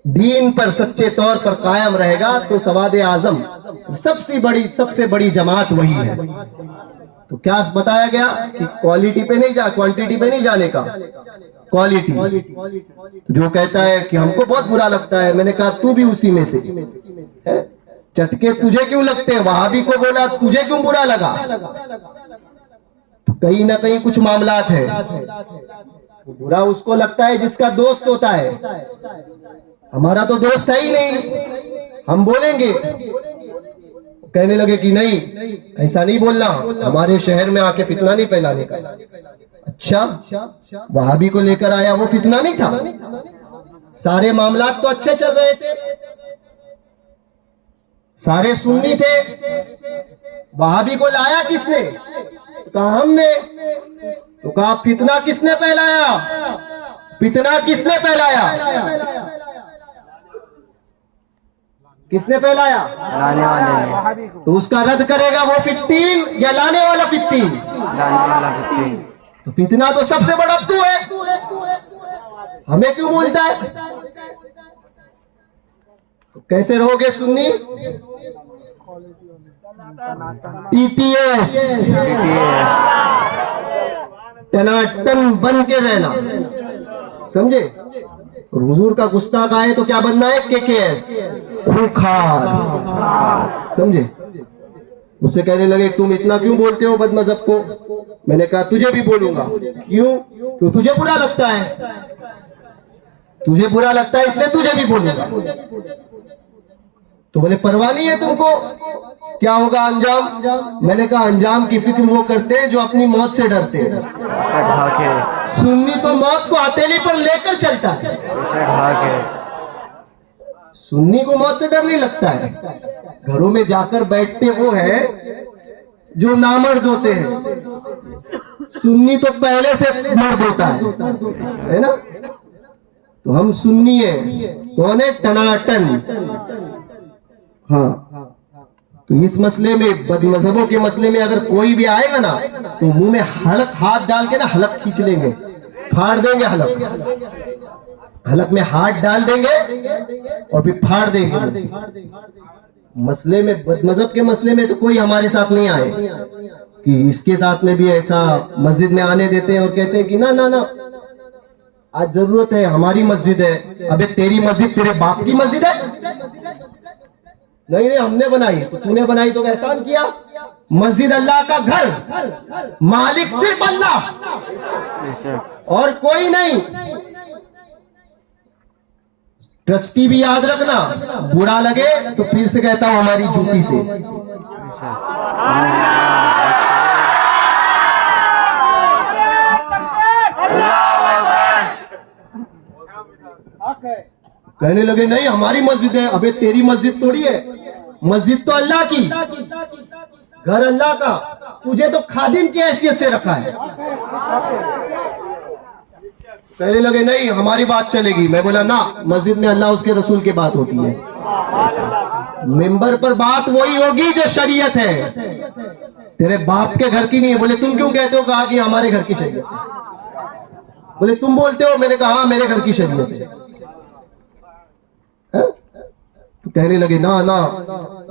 دین پر سچے طور پر قائم رہے گا تو سواد اعظم، سب سے بڑی جماعت وہی ہے۔ تو کیا بتایا گیا کہ کوالٹی پہ نہیں کوانٹیٹی پہ نہیں جانے کا، کوالٹی۔ جو کہتا ہے کہ ہم کو بہت برا لگتا ہے، میں نے کہا تو بھی اسی میں سے، چٹکے تجھے کیوں لگتے ہیں؟ وہابی کو بولا تجھے کیوں برا لگا؟ تو کہیں نہ کہیں کچھ معاملات ہیں۔ برا اس کو لگتا ہے جس کا دوست ہوتا ہے، ہمارا تو دوست ہے ہی نہیں، ہم بولیں گے، کہنے لگے کہ نہیں ایسا نہیں بولنا، ہمارے شہر میں آ کے فتنہ نہیں پھیلانے کا۔ اچھا، وہابی کو لے کر آیا وہ فتنہ نہیں تھا؟ سارے معاملات تو اچھے چل رہے تھے، سارے سنی تھے، وہابی کو لایا کس نے؟ کہا ہم نے۔ تو کہا فتنہ کس نے پھیلایا؟ فتنہ کس نے پھیلایا؟ کس نے پھیلایا؟ لانے والے نے۔ تو اس کا رد کرے گا وہ فتین یا لانے والا فتین؟ لانے والا فتنہ۔ تو فتنہ تو سب سے بڑا تو ہے، ہمیں کیوں بولتا ہے؟ تو کیسے رہو گے سنی؟ ٹی پی ایس، ٹناٹن بن کے رہنا، سمجھے؟ اور حضور کا گستاخ آئے تو کیا بننا ہے؟ کے ایس، خوخار، سمجھے؟ اس سے کہنے لگے تم اتنا کیوں بولتے ہو بد مذہب کو؟ میں نے کہا تجھے بھی بولوں گا۔ کیوں؟ تو تجھے برا لگتا ہے، تجھے برا لگتا ہے اس لیے تجھے بھی بولوں گا۔ تو بولے پرواہ نہیں ہے تم کو کیا ہوگا انجام؟ میں نے کہا انجام کی فکر وہ کرتے ہیں جو اپنی موت سے ڈرتے ہیں۔ سنی تو موت کو ہتھیلی پر لے کر چلتا ہے، سنی کو موت سے ڈر نہیں لگتا ہے۔ گھروں میں جا کر بیٹھتے وہ ہیں جو نامرد ہوتے ہیں، سنی تو پہلے سے مرد ہوتا ہے نا۔ تو ہم سنی ہیں، کون ہے؟ ٹناٹن۔ ہاں، تو اس مسئلے میں، بد مذہبوں کے مسئلے میں اگر کوئی بھی آئے گا نا تو منہ میں حلق ہاتھ ڈال کے نا حلق کھینچ لیں گے، پھاڑ دیں گے حلق، حلق میں ہاتھ ڈال دیں گے اور پھر پھاڑ دیں گے۔ مسئلے میں، بد مذہب کے مسئلے میں تو کوئی ہمارے ساتھ نہیں آئے کہ اس کے ساتھ میں بھی ایسا مسجد میں آنے دیتے ہیں اور کہتے ہیں کہ نہ نہ نہ آج ضرورت ہے، ہماری مسجد ہے۔ ابے تیری مسجد تیرے باپ کی مسجد ہے؟ نہیں ہم نے بنائی، تو نے بنائی تو احسان کیا۔ مسجد اللہ کا گھر، مالک صرف اللہ اور کوئی نہیں۔ ٹرسٹی بھی یاد رکھنا، برا لگے تو پھر سے کہتا ہوں ہماری جوتی سے۔ کہنے لگے نہیں ہماری مسجد ہے۔ ابے تیری مسجد تھوڑی ہے، مسجد تو اللہ کی، گھر اللہ کا، تجھے تو خادم کی حیثیت سے رکھا ہے۔ کہنے لگے نہیں ہماری بات چلے گی۔ میں بولا نہ، مسجد میں اللہ اس کے رسول کی بات ہوتی ہے، ممبر پر بات وہی ہوگی جو شریعت ہے، تیرے باپ کے گھر کی نہیں ہے۔ بولے تم کیوں کہتے ہو؟ کہا کہ ہمارے گھر کی شریعت ہے۔ بولے تم بولتے ہو؟ میں نے کہا ہاں میرے گھر کی شریعت ہے۔ تو کہنے لگے نا نا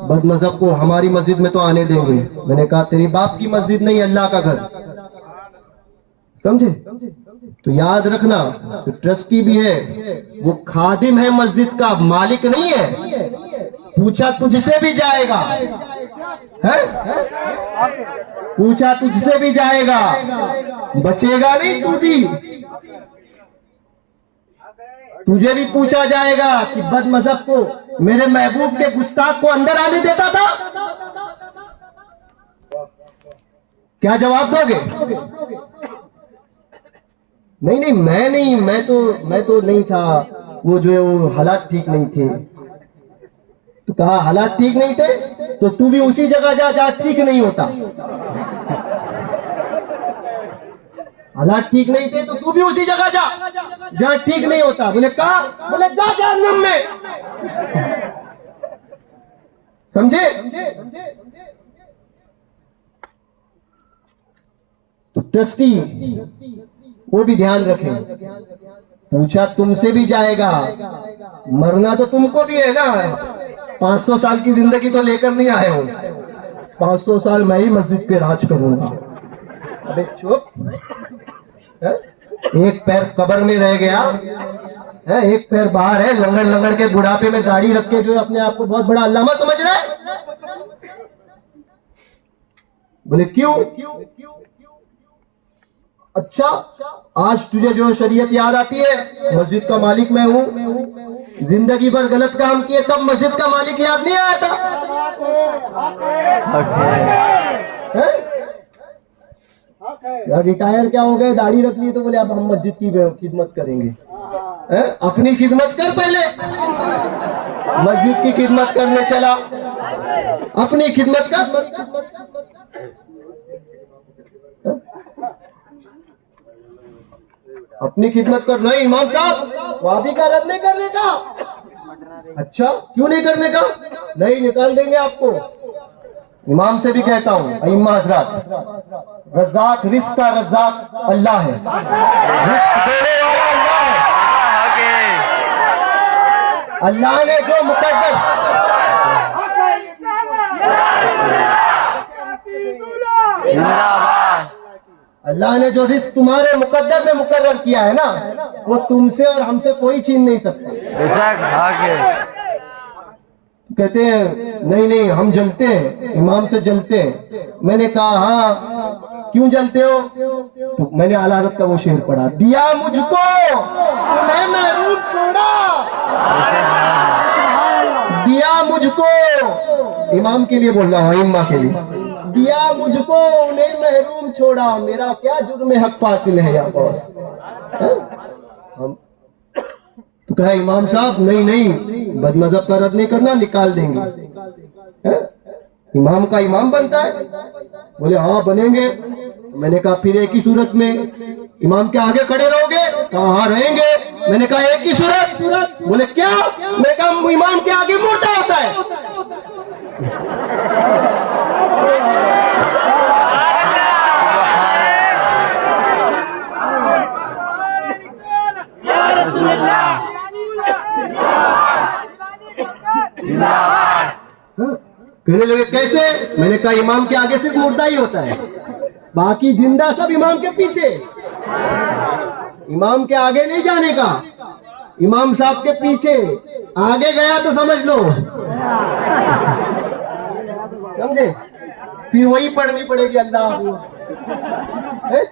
بد مذہب کو ہماری مسجد میں تو آنے دیں گے. میں نے کہا تیری باپ کی مسجد نہیں، اللہ کا گھر. سمجھے؟ تو یاد رکھنا جو ٹرسٹی بھی ہے وہ خادم ہے مسجد کا، مالک نہیں ہے. پوچھا تجھ سے بھی جائے گا، پوچھا تجھ سے بھی جائے گا، بچے گا نہیں تو بھی. تجھے بھی پوچھا جائے گا کہ بد مذہب کو، میرے محبوب کے گستاخ کو اندر آنے دیتا تھا؟ کیا جواب دو گے؟ نہیں میں تو نہیں تھا، وہ جو ہے وہ حالات ٹھیک نہیں تھے. تو کہا حالات ٹھیک نہیں تھے تو تو بھی اسی جگہ جا جہاں ٹھیک نہیں ہوتا. حالات ٹھیک نہیں تھے تو تو بھی اسی جگہ جا جہاں ٹھیک نہیں ہوتا. بولے کہا؟ بولے جا جہنم میں. سمجھے؟ تو ٹرسٹی وہ بھی دھیان رکھیں. پوچھا تم سے بھی جائے گا، مرنا تو تم کو بھی ہے نا. 500 سال کی زندگی تو لے کر نہیں آئے ہوں. 500 سال میں ہی مسجد پہ راج کروں گا. ابے چپ، ایک پیر قبر میں رہ گیا، ایک پیر باہر ہے، لنگڑ لنگڑ کے بڑھاپے میں داڑھی رکھ کے جو اپنے آپ کو بہت بڑا علامہ سمجھ رہا ہے. بولے کیوں؟ اچھا آج تجھے جو شریعت یاد آتی ہے؟ مسجد کا مالک میں ہوں. زندگی بھر غلط کام کیے تب مسجد کا مالک یاد نہیں آیا تھا؟ ریٹائر کیا ہو گئے، داڑھی رکھ لی تو بولے اب ہم مسجد کی خدمت کریں گے. اپنی خدمت کر، پہلے مسجد کی خدمت کرنے چلا. اپنی خدمت کر. اپنی خدمت کر. نہیں امام صاحب وادی کا رد نہیں کرنے کا. اچھا کیوں نہیں کرنے کا؟ نہیں نکال دیں گے آپ کو. امام سے بھی کہتا ہوں، ائمہ حضرات، رزاق رزق کا رزاق اللہ ہے، رزق دینے والا اللہ ہے. اللہ نے جو مقدر اللہ نے جو رزق تمہارے مقدر میں مقرر کیا ہے نا، وہ تم سے اور ہم سے کوئی چھین نہیں سکتا. کہتے ہیں نہیں ہم جلتے ہیں، امام سے جلتے ہیں. میں نے کہا ہاں کیوں جلتے ہو؟ تو میں نے اعلیٰ حضرت کا وہ شعر پڑھا، دیا مجھ کو تمہیں محروم چھوڑا، دیا مجھ کو. امام کے لیے بول رہا ہوں، ائمہ کے لیے. دیا مجھ کو انہیں محروم چھوڑا، میرا کیا جرم حق فاصل ہے یا باس. تو کہا امام صاحب نہیں بد مذہب کا رد نہیں کرنا، نکال دیں گے. امام کا امام بنتا ہے؟ بولے ہاں بنیں گے. میں نے کہا پھر ایک ہی صورت میں امام کے آگے کھڑے رہو گے؟ کہا ہاں رہیں گے. میں نے کہا ایک ہی صورت؟ بولے کیا؟ میں نے کہا امام کے آگے مردہ ہوتا ہے. کہنے لگے کیسے؟ میں نے کہا امام کے آگے صرف مردہ ہی ہوتا ہے، باقی زندہ سب امام کے پیچھے. امام کے آگے نہیں جانے کا، امام صاحب کے پیچھے. آگے گیا تو سمجھ لو، سمجھے؟ پھر وہی پڑھنی پڑے گی اللہ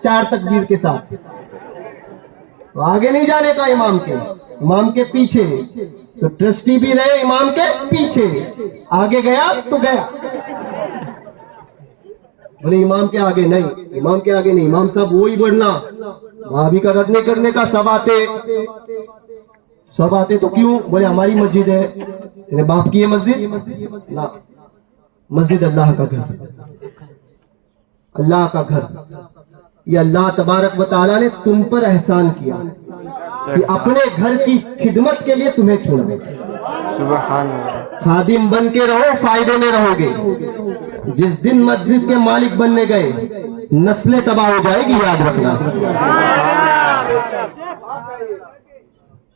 4 تکبیر کے ساتھ. آگے نہیں جانے کا امام کے، امام کے پیچھے. تو ٹرسٹی بھی رہے امام کے پیچھے، آگے گیا تو گیا. بولے امام کے آگے نہیں، امام کے آگے نہیں. امام صاحب وہی بڑھنا، بھابھی کا رد نہیں کرنے کا. سب آتے تو کیوں؟ بولے ہماری مسجد ہے. تیرے باپ کی ہے مسجد؟ نہ، مسجد اللہ کا گھر، اللہ کا گھر. یہ اللہ تبارک و تعالیٰ نے تم پر احسان کیا کہ اپنے گھر کی خدمت کے لیے تمہیں چنا. سبحان اللہ. خادم بن کے رہو، فائدے میں رہو گے. جس دن مسجد کے مالک بننے گئے نسلیں تباہ ہو جائے گی، یاد رکھنا.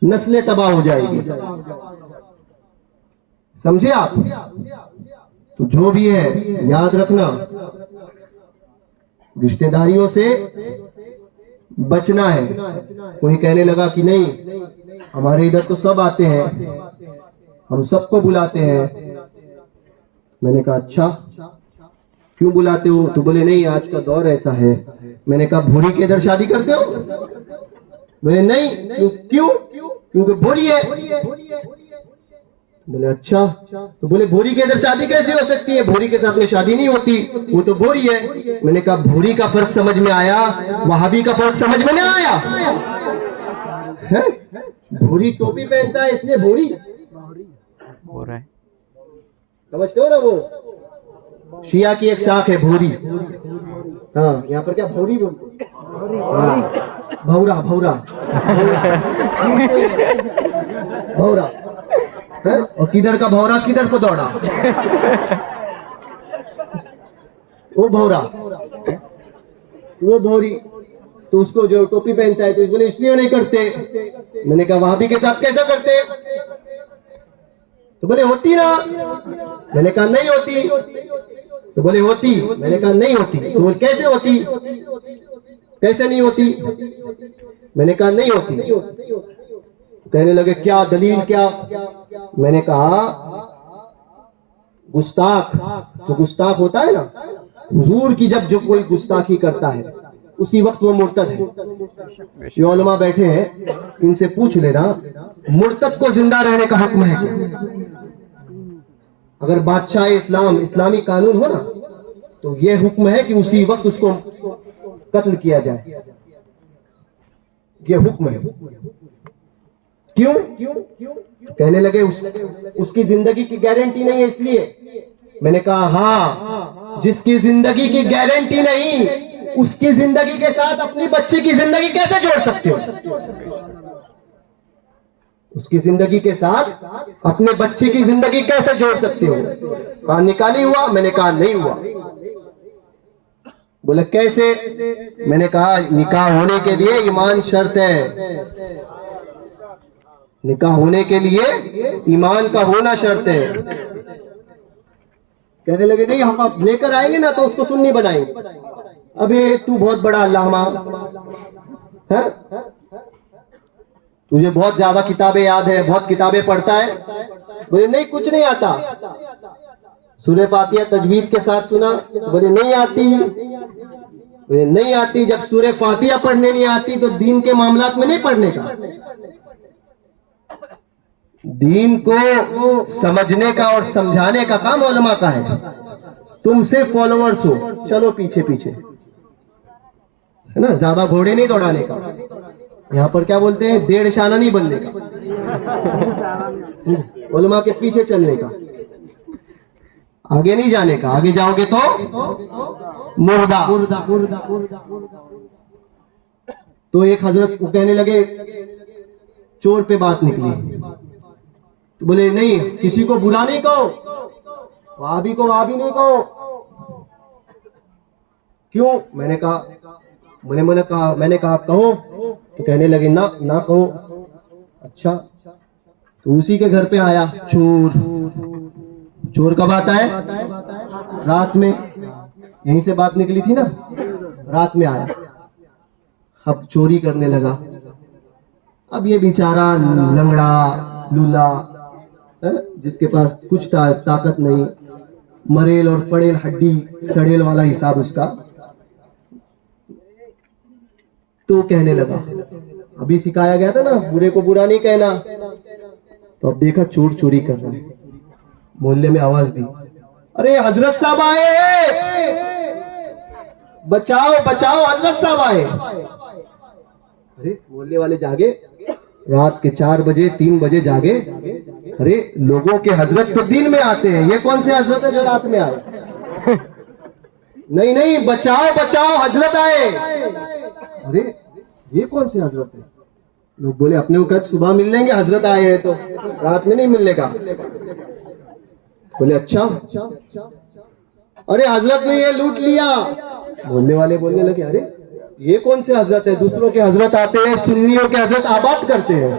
نسلیں تباہ ہو جائے گی. سمجھے آپ؟ تو جو بھی ہے یاد رکھنا، رشتہ داریوں سے بچنا ہے۔ کوئی کہنے لگا کہ نہیں ہمارے ادھر تو سب آتے ہیں، ہم سب کو بلاتے ہیں۔ میں نے کہا اچھا کیوں بلاتے ہو؟ تو بولے نہیں آج کا دور ایسا ہے۔ میں نے کہا بھوری کے ادھر شادی کرتے ہو؟ بولے نہیں کیوں؟ کیونکہ بھوری ہے۔ بولے اچھا، تو بولے بھوری کے ادھر شادی کیسے ہو سکتی ہے؟ بھوری کے ساتھ میں شادی نہیں ہوتی، وہ تو بھوری ہے۔ میں نے کہا بھوری کا فرق سمجھ میں آیا، وہابی کا فرق سمجھ میں نہیں آیا۔ بھوری ٹوپی پہنتا ہے اس لیے بھوری ہو رہا ہے۔ سمجھتے ہو نا؟ وہ شیعہ کی ایک شاخ ہے بھوری۔ ہاں یہاں پر کیا بھوری بولتے؟ بھورا بھورا بھورا۔ اور کدھر کا بھورا کدھر کو دوڑا؟ وہ بھورا، وہ بھوری۔ تو اس کو جو ٹوپی پہنتا ہے تو بولے اس لیے نہیں کرتے۔ میں نے کہا وہابی کے ساتھ کیسا کرتے؟ تو بولے ہوتی نا۔ میں نے کہا نہیں ہوتی۔ تو بولے ہوتی۔ میں نے کہا نہیں ہوتی۔ تو بولے کیسے ہوتی؟ کیسے نہیں ہوتی؟ میں نے کہا نہیں ہوتی۔ کہنے لگے کیا دلیل کیا؟ میں نے کہا گستاخ، جو گستاخ ہوتا ہے نا، حضور کی جب جو کوئی گستاخی کرتا ہے اسی وقت وہ مرتد ہے۔ یہ علماء بیٹھے ہیں، ان سے پوچھ لینا مرتد کو زندہ رہنے کا حکم ہے کیا؟ اگر بادشاہ اسلام اسلامی قانون ہو نا تو یہ حکم ہے کہ اسی وقت اس کو قتل کیا جائے، یہ حکم ہے۔ کیوں؟ کہنے لگے اس کی زندگی کی گارنٹی نہیں ہے اس لیے۔ میں نے کہا ہاں، جس کی زندگی کی گارنٹی نہیں اس کی زندگی کے ساتھ اپنی بچی کی زندگی کیسے جوڑ سکتے ہو؟ اس کی زندگی کے ساتھ اپنے بچے کی زندگی کیسے جوڑ سکتے ہو؟ کہا نکالی ہوا؟ میں نے کہا نہیں ہوا۔ بولے کیسے؟ میں نے کہا نکاح ہونے کے لیے ایمان شرط ہے، نکاح ہونے کے لیے ایمان کا ہونا شرط ہے۔ کہنے لگے نہیں ہم اب لے کر آئیں گے نا تو اس کو سنی بنائیں گے۔ ابے تو بہت بڑا علامہ ہے، تجھے بہت زیادہ کتابیں یاد ہے، بہت کتابیں پڑھتا ہے۔ بولے نہیں کچھ نہیں آتا۔ سورہ فاتحہ تجوید کے ساتھ سنا؟ بولے نہیں آتی۔ بولے نہیں آتی، جب سورہ فاتحہ پڑھنے نہیں آتی تو دین کے معاملات میں نہیں پڑھنے کا۔ دین کو سمجھنے کا اور سمجھانے کا کام علماء کا ہے، تم صرف فالوورز ہو، چلو پیچھے پیچھے، ہے نا؟ زیادہ گھوڑے نہیں دوڑانے کا۔ یہاں پر کیا بولتے ہیں؟ ڈیڑھ شانہ نہیں بننے کا، علماء کے پیچھے چلنے کا، آگے نہیں جانے کا۔ آگے جاؤ گے تو مردہ۔ تو ایک حضرت کو کہنے لگے چور پہ بات نکلی، تو بولے نہیں کسی کو برا نہیں کہو، وہابی کو وہابی نہیں کہو۔ کیوں؟ میں نے کہا میں نے کہا کہو، تو کہنے لگے نہ کہو۔ اچھا، تو اسی کے گھر پہ آیا چور۔ چور کب آتا ہے؟ رات میں، یہیں سے بات نکلی تھی نا، رات میں آیا، اب چوری کرنے لگا۔ اب یہ بیچارہ لنگڑا لولا جس کے پاس کچھ طاقت نہیں، مریل اور پڑیل ہڈی سڑیل والا حساب اس کا، تو کہنے لگا، ابھی سکھایا گیا تھا نا برے کو برا نہیں کہنا، تو اب دیکھا چور چوری کر رہا ہے، محلے میں آواز دی، ارے حضرت صاحب آئے، بچاؤ بچاؤ حضرت صاحب آئے۔ ارے محلے والے جاگے، رات کے 4 بجے 3 بجے جاگے، ارے لوگوں کے حضرت تو دن میں آتے ہیں، یہ کون سے حضرت ہے جو رات میں آئے؟ نہیں بچاؤ بچاؤ حضرت آئے۔ ارے یہ کون سے حضرت ہے؟ لوگ بولے اپنے کو کہتے صبح مل لیں گے، حضرت آئے ہیں تو رات میں نہیں ملنے کا۔ بولے اچھا، ارے حضرت نے یہ لوٹ لیا۔ بولنے والے بولنے لگے ارے یہ کون سے حضرت ہے؟ دوسروں کے حضرت آتے ہیں، سنیوں کے حضرت آباد کرتے ہیں،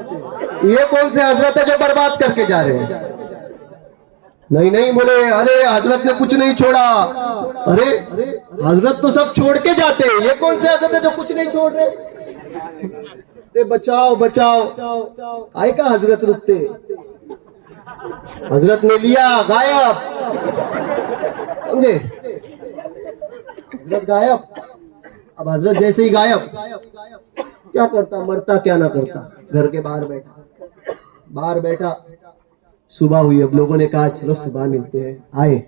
یہ کون سے حضرت ہے جو برباد کر کے جا رہے ہیں؟ نہیں نہیں بولے ارے حضرت نے کچھ نہیں چھوڑا. ارے حضرت تو سب چھوڑ کے جاتے ہیں, یہ کون سے حضرت ہے جو کچھ نہیں چھوڑ رہے؟ بچاؤ بچاؤ, آئے کا حضرت رکتے, حضرت نے لیا غائب, سمجھے, حضرت غائب. اب حضرت جیسے ہی غائب, کیا کرتا, مرتا کیا نہ کرتا, گھر کے باہر بیٹھا. صبح ہوئی, اب لوگوں نے کہا چلو صبح ملتے ہیں. آئے,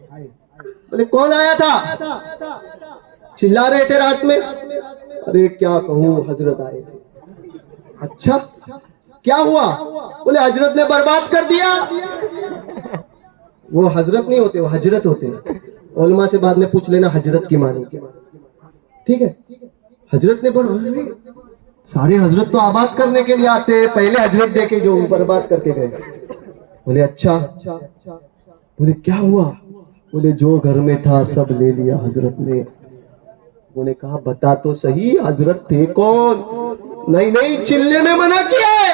بولے کون آیا تھا؟ چلا رہے تھے رات میں. ارے کیا کہوں, حضرت آئے تھے. اچھا کیا ہوا؟ بولے حضرت نے برباد کر دیا. وہ حضرت نہیں ہوتے, وہ حجرت ہوتے ہیں. علماء سے بعد میں پوچھ لینا حجرت کی معنی کیا, ٹھیک ہے. حضرت نے سارے حضرت تو آباد کرنے کے لیے آتے ہیں, پہلے حضرت دیکھے جو برباد کر کے گئے. بولے اچھا, بولے کیا ہوا؟ بولے جو گھر میں تھا سب لے لیا حضرت نے. انہوں نے کہا بتا تو صحیح حضرت تھے کون؟ نہیں نہیں, چلنے میں منع کیا ہے,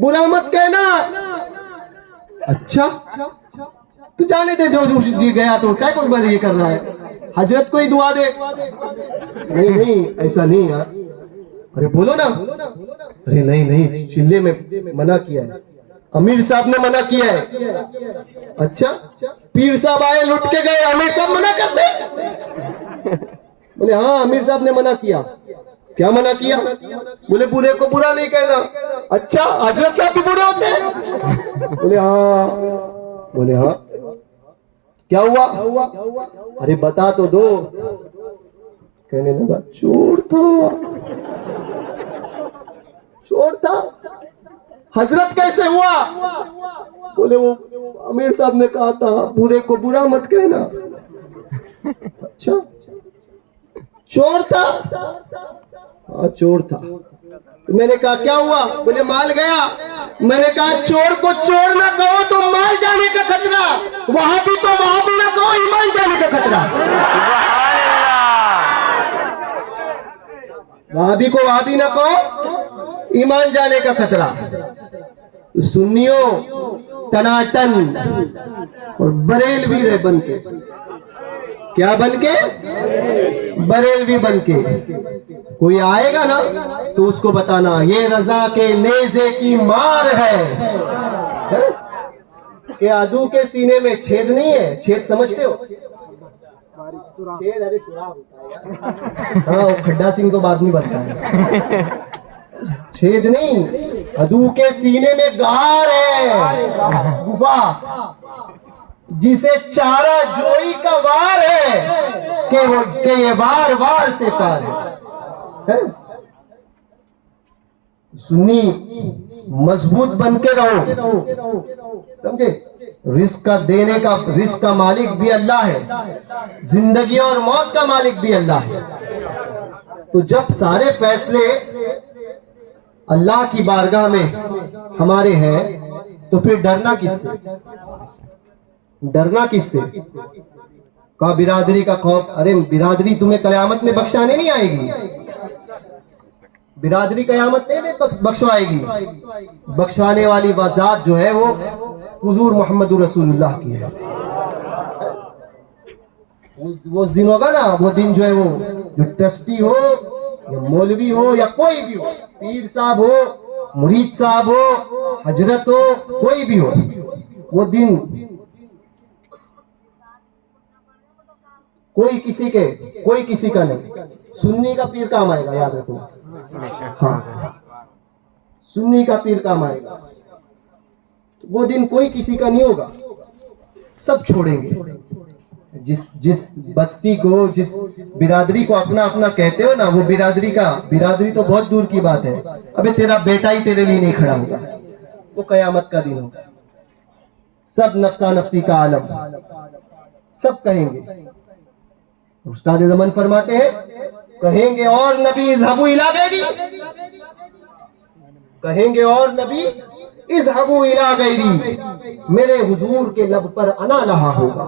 برا مت کہنا. اچھا تو جانے دے, جو جی گیا تو کیا کوئی بات یہ کر رہا ہے, حضرت کو ہی دعا دے. نہیں نہیں ایسا نہیں یار. ارے بولو نا. ارے نہیں نہیں, چلنے میں منع کیا ہے, امیر صاحب نے منع کیا ہے. اچھا پیر صاحب آئے لٹ کے گئے, امیر صاحب منع کرتے؟ بولے ہاں امیر صاحب نے منع کیا. کیا منع کیا؟ بولے برے کو برا نہیں کہنا. اچھا حضرت صاحب بھی برے ہوتے ہیں؟ بولے ہاں. بولے ہاں کیا ہوا؟ ارے بتا تو دو. کہنے لگا چور تھا. حضرت کیسے ہوا؟ بولے وہ امیر صاحب نے کہا تھا برے کو برا مت کہنا. اچھا چور تھا؟ ہاں چور تھا. میں نے کہا کیا ہوا؟ بولے مال گیا. میں نے کہا چور کو چور نہ کہو تو مال جانے کا خطرہ, وہاں بھی تو وہاں بھی نہ کہو ایمان جانے کا خطرہ. وہاں بھی کو وہاں بھی نہ کہو ایمان جانے کا خطرہ. سنیوں ٹناٹن اور بریلوی رہے بن کے. کیا بن کے؟ بریلوی بن کے. کوئی آئے گا نا تو اس کو بتانا یہ رضا کے نیزے کی مار ہے, کہ عدو کے سینے میں چھید نہیں ہے. چھید سمجھتے ہو؟ چھید ارے سراغ ہوتا ہے. ہاں وہ کھڈا سنگھ تو بعد میں بنتا ہے. چھید نہیں, عدو کے سینے میں غار ہے, گفا, جسے چارہ جوئی کا وار ہے کہ یہ وار سے پار ہے. سنی مضبوط بن کے رہو, سمجھے. رزق کا دینے کا, رزق کا مالک بھی اللہ ہے, زندگی اور موت کا مالک بھی اللہ ہے. تو جب سارے فیصلے اللہ کی بارگاہ میں ہمارے ہیں تو پھر ڈرنا کس سے؟ ڈرنا کس سے؟ کہا برادری کا خوف. ارے برادری تمہیں قیامت میں بخشانے نہیں آئے گی. برادری قیامت میں بخشوائے گی. بخشوانے والی ذات جو ہے وہ حضور محمد رسول اللہ کی ہے. وہ دن ہوگا نا, وہ دن جو ہے وہ جو ٹرسٹی ہو یا مولوی ہو یا کوئی بھی ہو, پیر صاحب ہو, مرید صاحب ہو, حضرت ہو, کوئی بھی ہو, وہ دن کوئی کسی کا نہیں. سنی کا پیر کام آئے گا, یاد رکھنا. ہاں سنی کا پیر کام آئے گا. وہ دن کوئی کسی کا نہیں ہوگا, سب چھوڑیں گے. جس بستی کو, جس برادری کو اپنا اپنا کہتے ہو نا, وہ برادری تو بہت دور کی بات ہے. ابے تیرا بیٹا ہی تیرے لیے نہیں کھڑا ہوگا. وہ قیامت کا دن ہوگا. سب نفسا نفسی کا عالم, سب کہیں گے. استاد زمان فرماتے ہیں کہیں گے اور نبی اذهبوا الی غیری, کہیں گے اور نبی اذهبوا الی غیری, میرے حضور کے لب پر انا لہا ہوگا.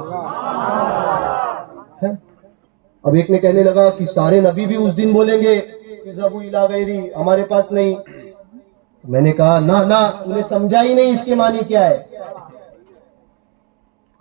اب ایک نے کہنے لگا کہ سارے نبی بھی اس دن بولیں گے اذهبوا الی غیری, ہمارے پاس نہیں. میں نے کہا نہ, انہیں سمجھا ہی نہیں اس کے معنی کیا ہے.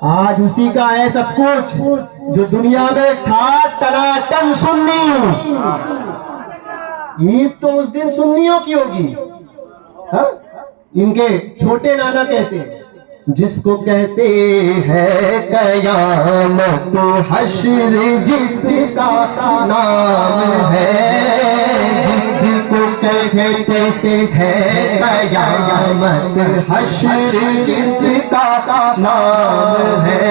آج اسی کا ہے سب کچھ، جو دنیا میں تھا ٹناٹن سنی، عید تو اس دن سنیوں کی ہوگی. ہاں ان کے چھوٹے نانا کہتے ہیں جس کو کہتے ہیں قیامت حشر جس کا نام ہے، جس کو کہتے ہیں قیامت حشر جس کا نام ہے،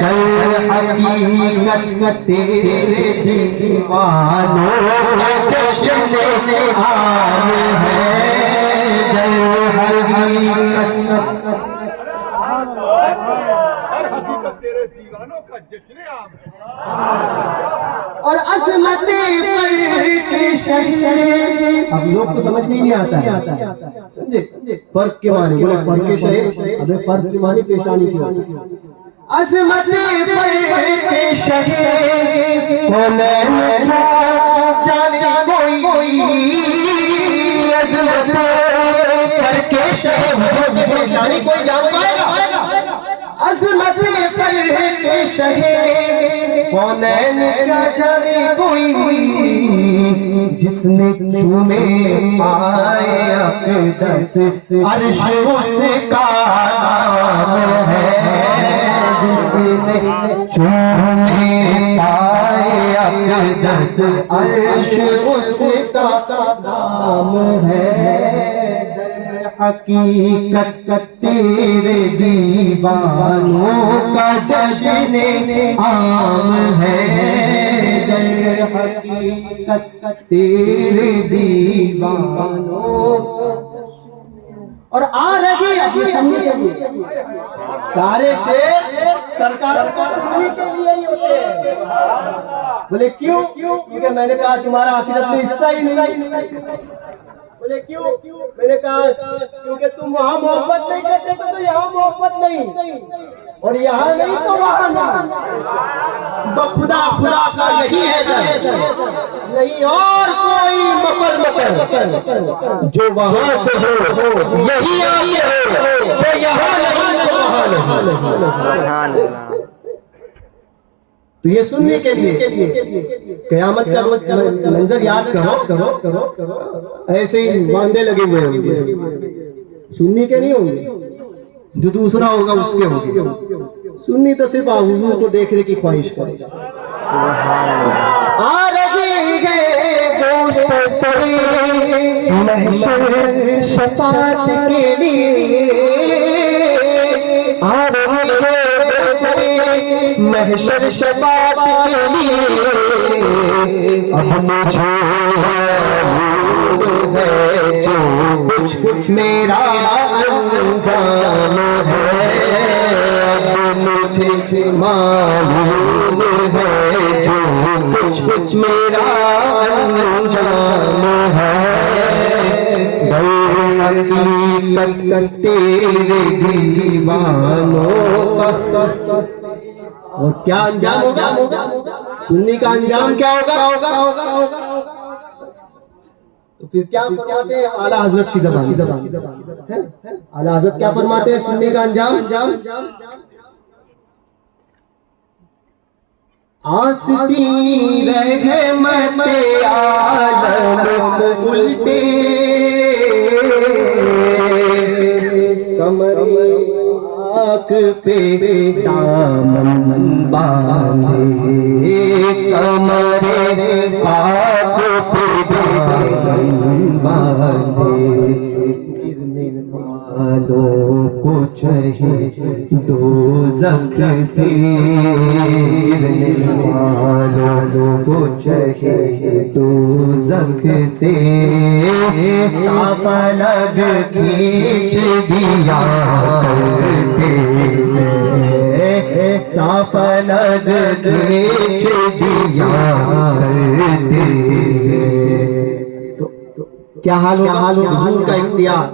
در حقیقت تیرے دیوانوں کا جشن عام ہے، در حقیقت اور عظمت اب لوگ کو سمجھ نہیں آتا ہے، سمجھے فرق کے معنی، بولے فرق کے شہر، ابھی فرق کے معنی پیشانی کی ہوتی ہے. عظمت فرق شہر کونین جانے کوئی، عظمت فرق شہر پیشانی کوئی جان پائے گا، عظمت فرق شہر کونین کا جانے کوئی، جس نے چومے پائے اقدس عرش اس کا نام ہے، جس نے چومے پائے اقدس عرش اس کا نام ہے، حقیقت تیرے دیوانوں کا جشن عام ہے، در حقیقت تیرے دیوانوں. اور آ رہی ابھی سمجھے سارے شعر سرکار کو سننے کے لیے ہی ہوتے ہیں. بولے کیوں؟ کیونکہ میں نے کہا تمہارا آخرت میں حصہ ہی نہیں. بولے کیوں؟ میں نے کہا کیونکہ تم وہاں محبت نہیں کرتے تو یہاں محبت نہیں، اور یہاں نہیں تو وہاں نہیں. خدا خدا کا یہی ہے نہیں اور کوئی مقل جو وہاں سے ہو یہی آئی ہو، جو یہاں نہیں تو وہاں نہیں. تو یہ سننے کے لیے قیامت کا منظر یاد کرو، ایسے ہی باندھے لگے ہوئے ہوں گے، سننے کے نہیں ہوں گے، جو دوسرا ہوگا اس کے ہوں گے. سننی تو صرف حضور کو دیکھنے کی خواہش کرے گا. آ رہی ہے گوشت سری محشر شفاعت کے لیے، آ رہی ہے محشر شفاعت کے لیے، اب مجھے معلوم ہے جو کچھ میرا انجام ہے، اب مجھے معلوم ہے جو کچھ میرا انجام ہے، در حقیقت تیرے دیوانوں کا. اور کیا انجام ہوگا؟ سنی کا انجام کیا ہوگا؟ تو پھر کیا فرماتے ہیں اعلیٰ حضرت کی زبان؟ اعلیٰ حضرت کیا فرماتے ہیں سنی کا انجام؟ آستی رحمت عالم الٹے کمر آنکھ پہ دامن باندھے، کمر آنکھ پہ دامن باندھے، گرنے والوں کو چاہیے دوزخ سے، گرنے والوں کو چاہیے دوزخ سے، صاف الگ کھینچ دیا کرتے ہیں، صاف الگ کھینچ دیا کرتے ہیں. تو کیا حال ہوگا حضور کا اختیار؟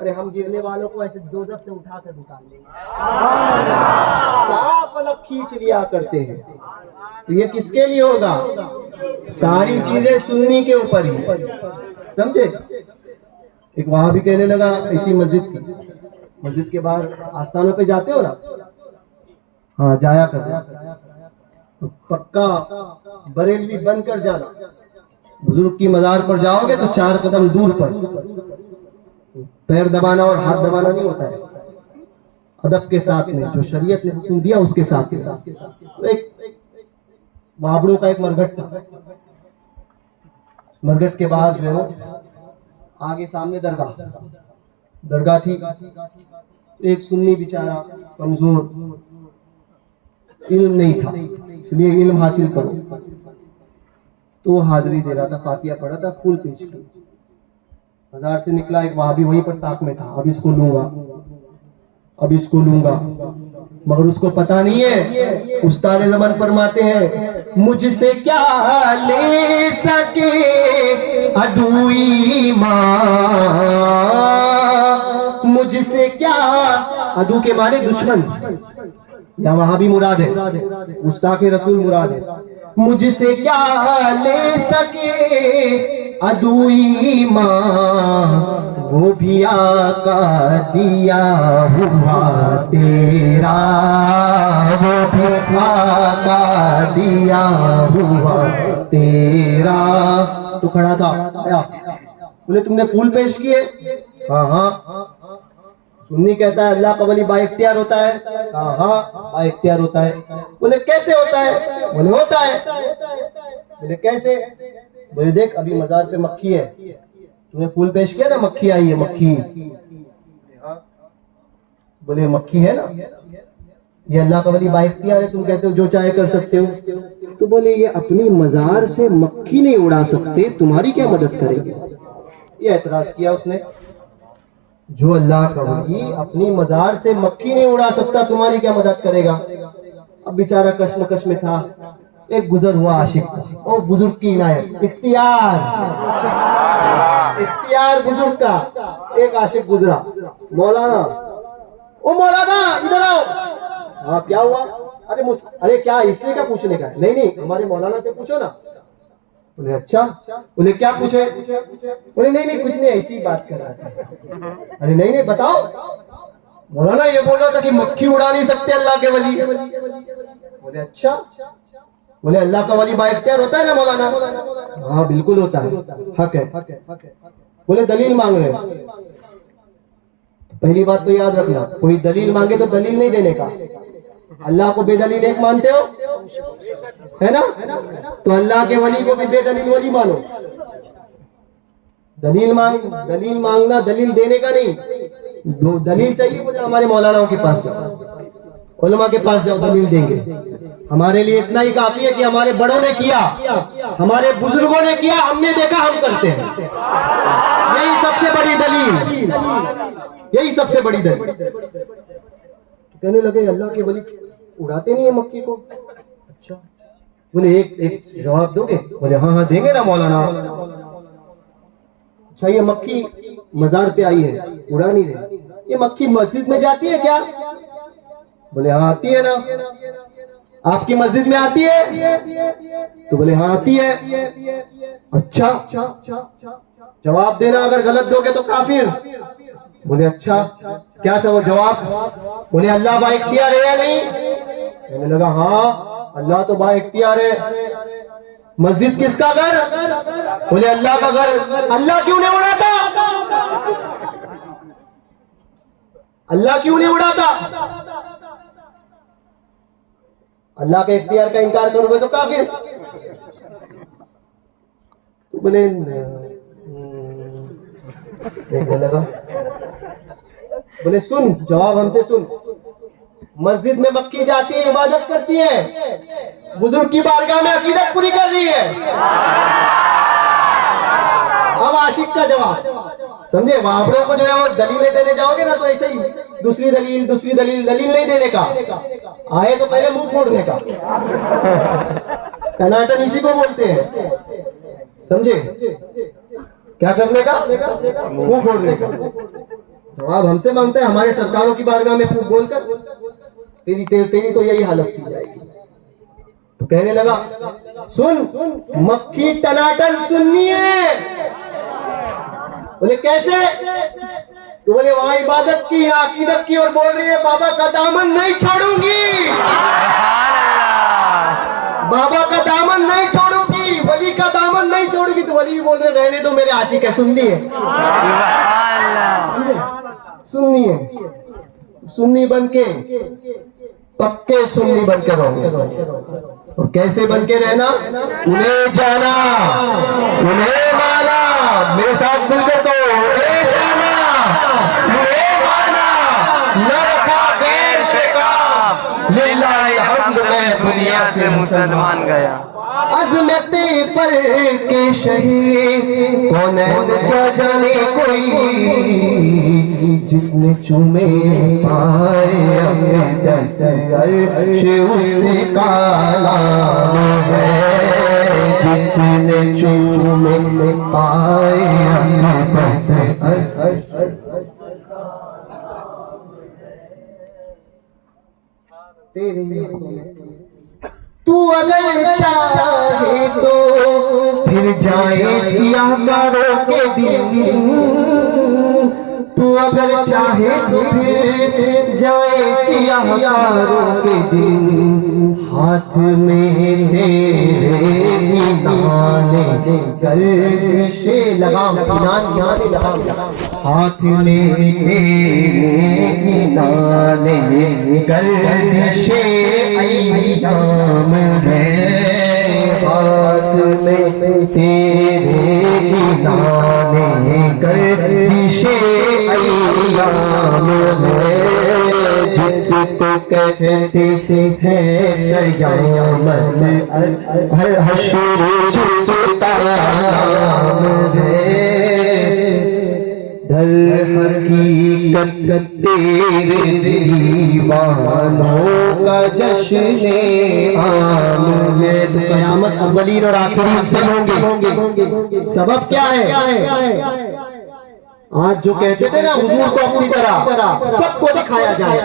ارے ہم گرنے والوں کو ایسے دوزخ سے اٹھا کر نکال لیں گے، صاف الگ کھینچ لیا کرتے ہیں. تو یہ کس کے لیے ہوگا؟ ساری چیزیں سننے کے اوپر ہی، سمجھے؟ ایک وہاں بھی کہنے لگا اسی مسجد کے باہر آستانوں پہ جاتے ہو نا، ہاں جایا کر، پکا بریلوی بن کر جانا. بزرگ کی مزار پر جاؤ گے تو 4 قدم دور پر، پیر دبانا اور ہاتھ دبانا نہیں ہوتا ہے، ادب کے ساتھ میں، جو شریعت نے حکم دیا اس کے ساتھ. ایک بابڑوں کا ایک مرگٹ تھا، مرگٹ کے بعد جو ہے آگے سامنے درگاہ تھی. ایک سنی بیچارہ کمزور، علم نہیں تھا، اس لیے علم حاصل کرو، تو وہ حاضری دے رہا تھا، فاتحہ پڑھا تھا، پھول پیش کی. بازار سے نکلا ایک وہابی وہیں پر طاق میں تھا، اب اس کو لوں گا، اب اس کو لوں گا، مگر اس کو پتا نہیں ہے. استاد زمان فرماتے ہیں مجھ سے کیا لے سکے عدوئی ماں، مجھ سے کیا، عدو کے معنی دشمن، یا وہاں بھی مراد ہے، گستاخ رسول مراد ہے. مجھ سے کیا لے سکے عدوئی ماں، وہ بھی آقا دیا ہوا تیرا، وہ بھی آقا دیا ہوا تیرا. تو کھڑا تھا، آیا بولے تم نے پھول پیش کیے؟ ہاں ہاں. سنی کہتا ہے اللہ کا ولی با اختیار ہوتا ہے؟ ہاں ہاں با اختیار ہوتا ہے. بولے کیسے ہوتا ہے؟ بولے ہوتا ہے. بولے کیسے؟ بولے دیکھ ابھی مزار پہ مکھی ہے، تم نے پھول پیش کیا نا، مکھی آئی ہے، مکھی. بولے مکھی ہے نا، یہ اللہ کا ولی با اختیار ہے، تم کہتے ہو جو چاہے کر سکتے ہو. تو بولے یہ اپنی مزار سے مکھی نہیں اڑا سکتے، تمہاری کیا مدد کریں گے؟ یہ اعتراض کیا اس نے. جو اللہ کا ولی اپنی مزار سے مکھی نہیں اڑا سکتا، تمہاری کیا مدد کرے گا؟ اب بیچارہ کشمکش میں تھا. ایک گزر ہوا عاشق تھا، او بزرگ کی عنایت، اختیار بزرگ کا. ایک عاشق گزرا، مولانا، او مولانا ادھر آؤ. ہاں کیا ہوا؟ ارے کیا اس لیے کیا پوچھنے کا؟ نہیں نہیں ہمارے مولانا سے پوچھو نا. بولے اچھا. بولے کیا پوچھے؟ بولے نہیں نہیں کچھ نہیں، ایسی بات کر رہا تھا. ارے نہیں نہیں بتاؤ. مولانا یہ بول رہا تھا کہ مکھی اڑا نہیں سکتے اللہ کے ولی. بولے اچھا. بولے اللہ کا ولی با اختیار ہوتا ہے نا مولانا؟ ہاں بالکل ہوتا ہے، حق ہے. بولے دلیل مانگ رہے. پہلی بات تو یاد رکھنا، کوئی دلیل مانگے تو دلیل نہیں دینے کا. اللہ کو بے دلیل ایک مانتے ہو ہے نا، تو اللہ کے ولی کو بھی بے دلیل ولی مانو. دلیل مانگنا دلیل دینے کا نہیں. دلیل چاہیے مجھے ہمارے مولانا کے پاس جاؤ، علماء کے پاس جاؤ، دلیل دیں گے. ہمارے لیے اتنا ہی کافی ہے کہ ہمارے بڑوں نے کیا، ہمارے بزرگوں نے کیا، ہم نے دیکھا، ہم کرتے ہیں. یہی سب سے بڑی دلیل، یہی سب سے بڑی دلیل. کہنے لگے اللہ کے ولی اڑاتے نہیں ہیں مکھی کو. اچھا. بولے ایک جواب دو گے؟ بولے ہاں ہاں دیں گے نا مولانا. اچھا یہ مکھی مزار پہ آئی ہے، اڑا نہیں رہی، یہ مکھی مسجد میں جاتی ہے کیا؟ بولے ہاں آتی ہے نا. آپ کی مسجد میں آتی ہے؟ تو بولے ہاں آتی ہے. اچھا جواب دینا، اگر غلط دو گے تو کافر. بولے اچھا کیا سب جواب؟ بولے اللہ با اختیار ہے یا نہیں؟ کہنے لگا ہاں اللہ تو با اختیار ہے. مسجد کس کا گھر؟ بولے اللہ کا گھر. اللہ کیوں نہیں اڑاتا؟ اللہ کیوں نہیں اڑاتا؟ اللہ کے اختیار کا انکار کرو گے تو کافر. تو بولے دیکھنے لگا. بولے سن جواب ہم سے سن. مسجد میں مکھی جاتی ہے، عبادت کرتی ہے، بزرگ کی بارگاہ میں عقیدت پوری کر رہی ہے. اب عاشق کا جواب سمجھے. وہاں کو جو ہے وہ دلیلیں دینے جاؤ گے نا تو ایسے ہی دوسری دلیل نہیں دینے کا، آئے تو پہلے منہ پھوڑنے کا. ٹناٹن اسی کو بولتے ہیں، سمجھے. کیا کرنے کا؟ منہ پھوڑنے کا. جواب ہم سے مانگتا ہے، ہمارے سرکاروں کی بارگاہ میں پھوٹ بول کر تیری تو یہی حالت کی جائے گی. تو کہنے لگا سن مکھی ٹناٹن سننی ہے. بولے کیسے؟ تو بولے وہاں عبادت کی عقیدت کی اور بول رہی ہے بابا کا دامن نہیں چھوڑوں گی، بابا کا دامن نہیں چھوڑوں گی، ولی کا دامن نہیں چھوڑوں گی. تو ولی بول رہے رہنے دو میرے عاشق ہے. سنی ہے، سنی ہے، سنی بن کے پکے سنی بن کے رہو. اور کیسے بن کے رہنا؟ انہیں جانا، انہیں مانا. میرے ساتھ مل کر تو انہیں جانا، انہیں مانا، نہ رکھا غیر سے کام. للہ الحمد میں دنیا سے مسلمان گیا. عظمت پر کے شہید کونین کیا جانے کوئی، جس نے چومے پائے اپنے دست عرش اس کا نام ہے. جس نے چومے پائے اپنے دست عرش. تو اگر چاہے تو پھر جائے سیاہ کاروں کے دن، تو اگر چاہے تو پھر جائے سیاہ کاروں کے دن. ہاتھ میں تیرے نانے گردش لگام، نان لگام، ہاتھ میں تیرے نانے گردش ایام ہے. ہاتھ میں تیرے نانے گردش ایام ہے. جس کو کہتے ہیں قیامت، ہر حشر جس کا نام ہے. در حقیقت تیرے دیوانوں کا جشن عام ہے. تو قیامت اولین اور آخرین سے ہوں گے. سبب کیا ہے؟ آج جو کہتے تھے نا حضور کو اپنی طرح سب کو دکھایا جائے.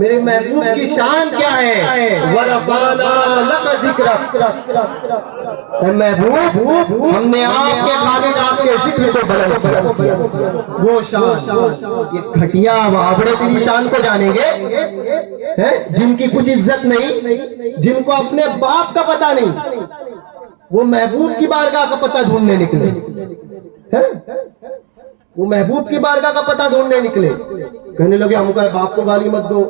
میرے محبوب کی شان کیا ہے؟ وَرَفَعْنَا لَكَ ذِكْرَكَ. اے محبوب، ہم نے آپ کے خالق آپ کے ذکر کو بلند کیا. وہ شان، یہ گھٹیا آبڑے تیری شان کو جانیں گے جن کی کچھ عزت نہیں، جن کو اپنے باپ کا پتہ نہیں، وہ محبوب کی بارگاہ کا پتہ ڈھونڈنے نکلے. وہ محبوب کی بارگاہ کا پتہ ڈھونڈنے نکلے. کہنے لگے ہم کہا باپ کو گالی مت دو.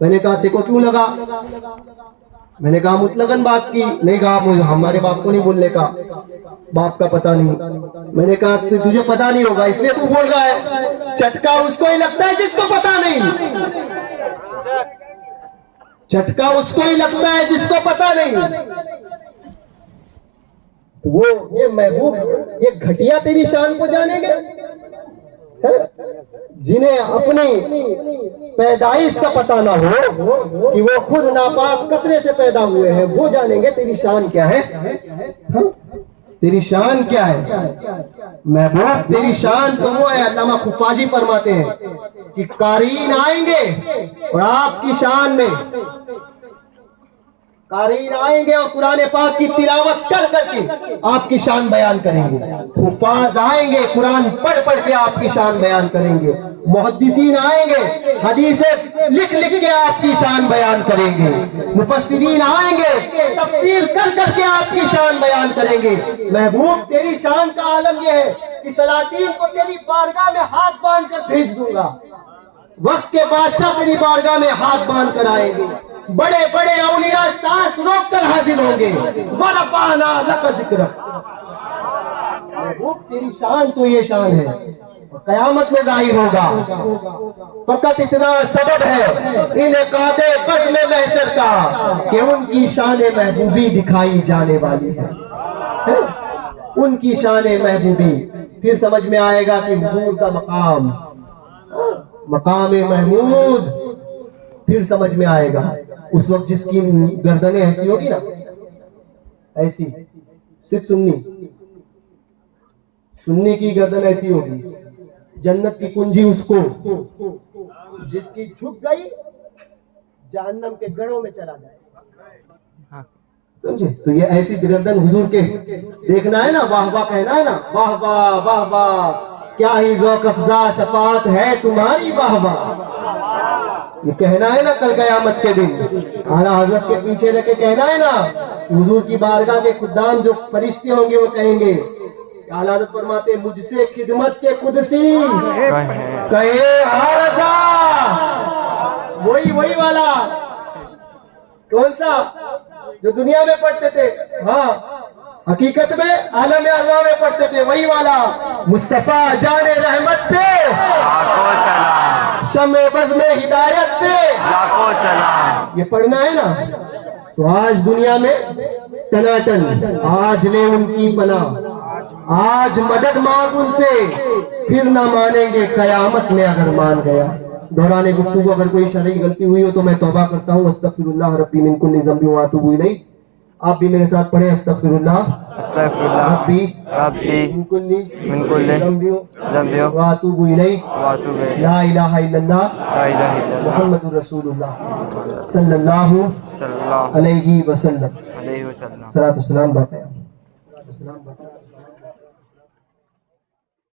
میں نے کہا تیکو کیوں لگا؟ میں نے کہا مطلقاً بات کی. نہیں کہا ہمارے باپ کو نہیں بولنے کا، باپ کا پتہ نہیں. میں نے کہا تجھے پتہ نہیں ہوگا اس لیے تو بول رہا ہے. چٹکا اس کو ہی لگتا ہے جس کو پتہ نہیں، چٹکا اس کو ہی لگتا ہے جس کو پتہ نہیں. وہ یہ محبوب، یہ گھٹیا تیری شان کو جانیں گے جنہیں اپنی پیدائش کا پتہ نہ ہو کہ وہ خود ناپاک قطرے سے پیدا ہوئے ہیں. وہ جانیں گے تیری شان کیا ہے. تیری شان کیا ہے محبوب؟ تیری شان تو وہ ہے، علامہ خفاجی فرماتے ہیں کہ قارئین آئیں گے اور آپ کی شان میں قارئین آئیں گے اور قرآن پاک کی تلاوت کر کر کے آپ کی شان بیان کریں گے. حفاظ آئیں گے قرآن پڑھ پڑھ کے آپ کی شان بیان کریں گے. محدثین آئیں گے حدیثیں لکھ لکھ کے آپ کی شان بیان کریں گے. مفسرین آئیں گے تفسیر کر کر کے آپ کی شان بیان کریں گے. محبوب تیری شان کا عالم یہ ہے کہ سلاطین کو تیری بارگاہ میں ہاتھ باندھ کر بھیج دوں گا. وقت کے بادشاہ تیری بارگاہ میں ہاتھ باندھ کر آئیں گے. بڑے بڑے اولیاء سانس روک کر حاضر ہوں گے. وَرَفَعْنَا لَكَ ذِكْرَكَ. محبوب تیری شان تو یہ شان ہے، قیامت میں ظاہر ہوگا. فقط اتنا سبب ہے انعقاد بزم محشر کا کہ ان کی شان محبوبی دکھائی جانے والی ہے. ان کی شان محبوبی پھر سمجھ میں آئے گا کہ حضور کا مقام، مقام محمود پھر سمجھ میں آئے گا. اس وقت جس کی گردنیں ایسی ہوگی نا، ایسی صرف سنی کی گردن ایسی ہوگی. جنت کی کنجی اس کو جس کی جھک گئی جہنم کے گڑھوں میں چلا جائے. سمجھے؟ تو یہ ایسی گردن حضور کے دیکھنا ہے نا، واہ واہ کہنا ہے نا، واہ واہ واہ واہ کیا ہی ذوق افزا شفاعت ہے تمہاری واہ واہ. یہ کہنا ہے نا کل قیامت کے دن اعلیٰ حضرت کے پیچھے رہ کے کہنا ہے نا, حضور کی بارگاہ کے خدام جو فرشتے ہوں گے وہ کہیں گے, اعلیٰ حضرت فرماتے مجھ سے خدمت کے قدسی کہے ہاں رضا. وہی والا کون سا جو دنیا میں پڑھتے تھے, ہاں حقیقت میں عالم ارواح میں پڑھتے تھے, وہی والا مصطفیٰ جان رحمت پہ لاکھوں سلام شمع بزم ہدایت پہ لاکھوں سلام. یہ پڑھنا ہے نا. تو آج دنیا میں ٹناٹن, آج لے ان کی پناہ, آج مدد مانگ ان سے, پھر نہ مانیں گے قیامت میں اگر مان گیا. دوران گفتگو اگر کوئی شرعی غلطی ہوئی ہو تو میں توبہ کرتا ہوں. استغفر اللہ ربی من کل ذنب واتوب الیہ. آپ بھی میرے ساتھ پڑھیں استغفر اللہ استغفر اللہ ربی من کل ذنب واتوب الیہ. واتوب الیہ. لا الہ الا اللہ لا الہ الا اللہ محمد رسول اللہ صلی اللہ صلی اللہ علیہ وسلم. علیہ وسلم. صلاۃ والسلام باقی.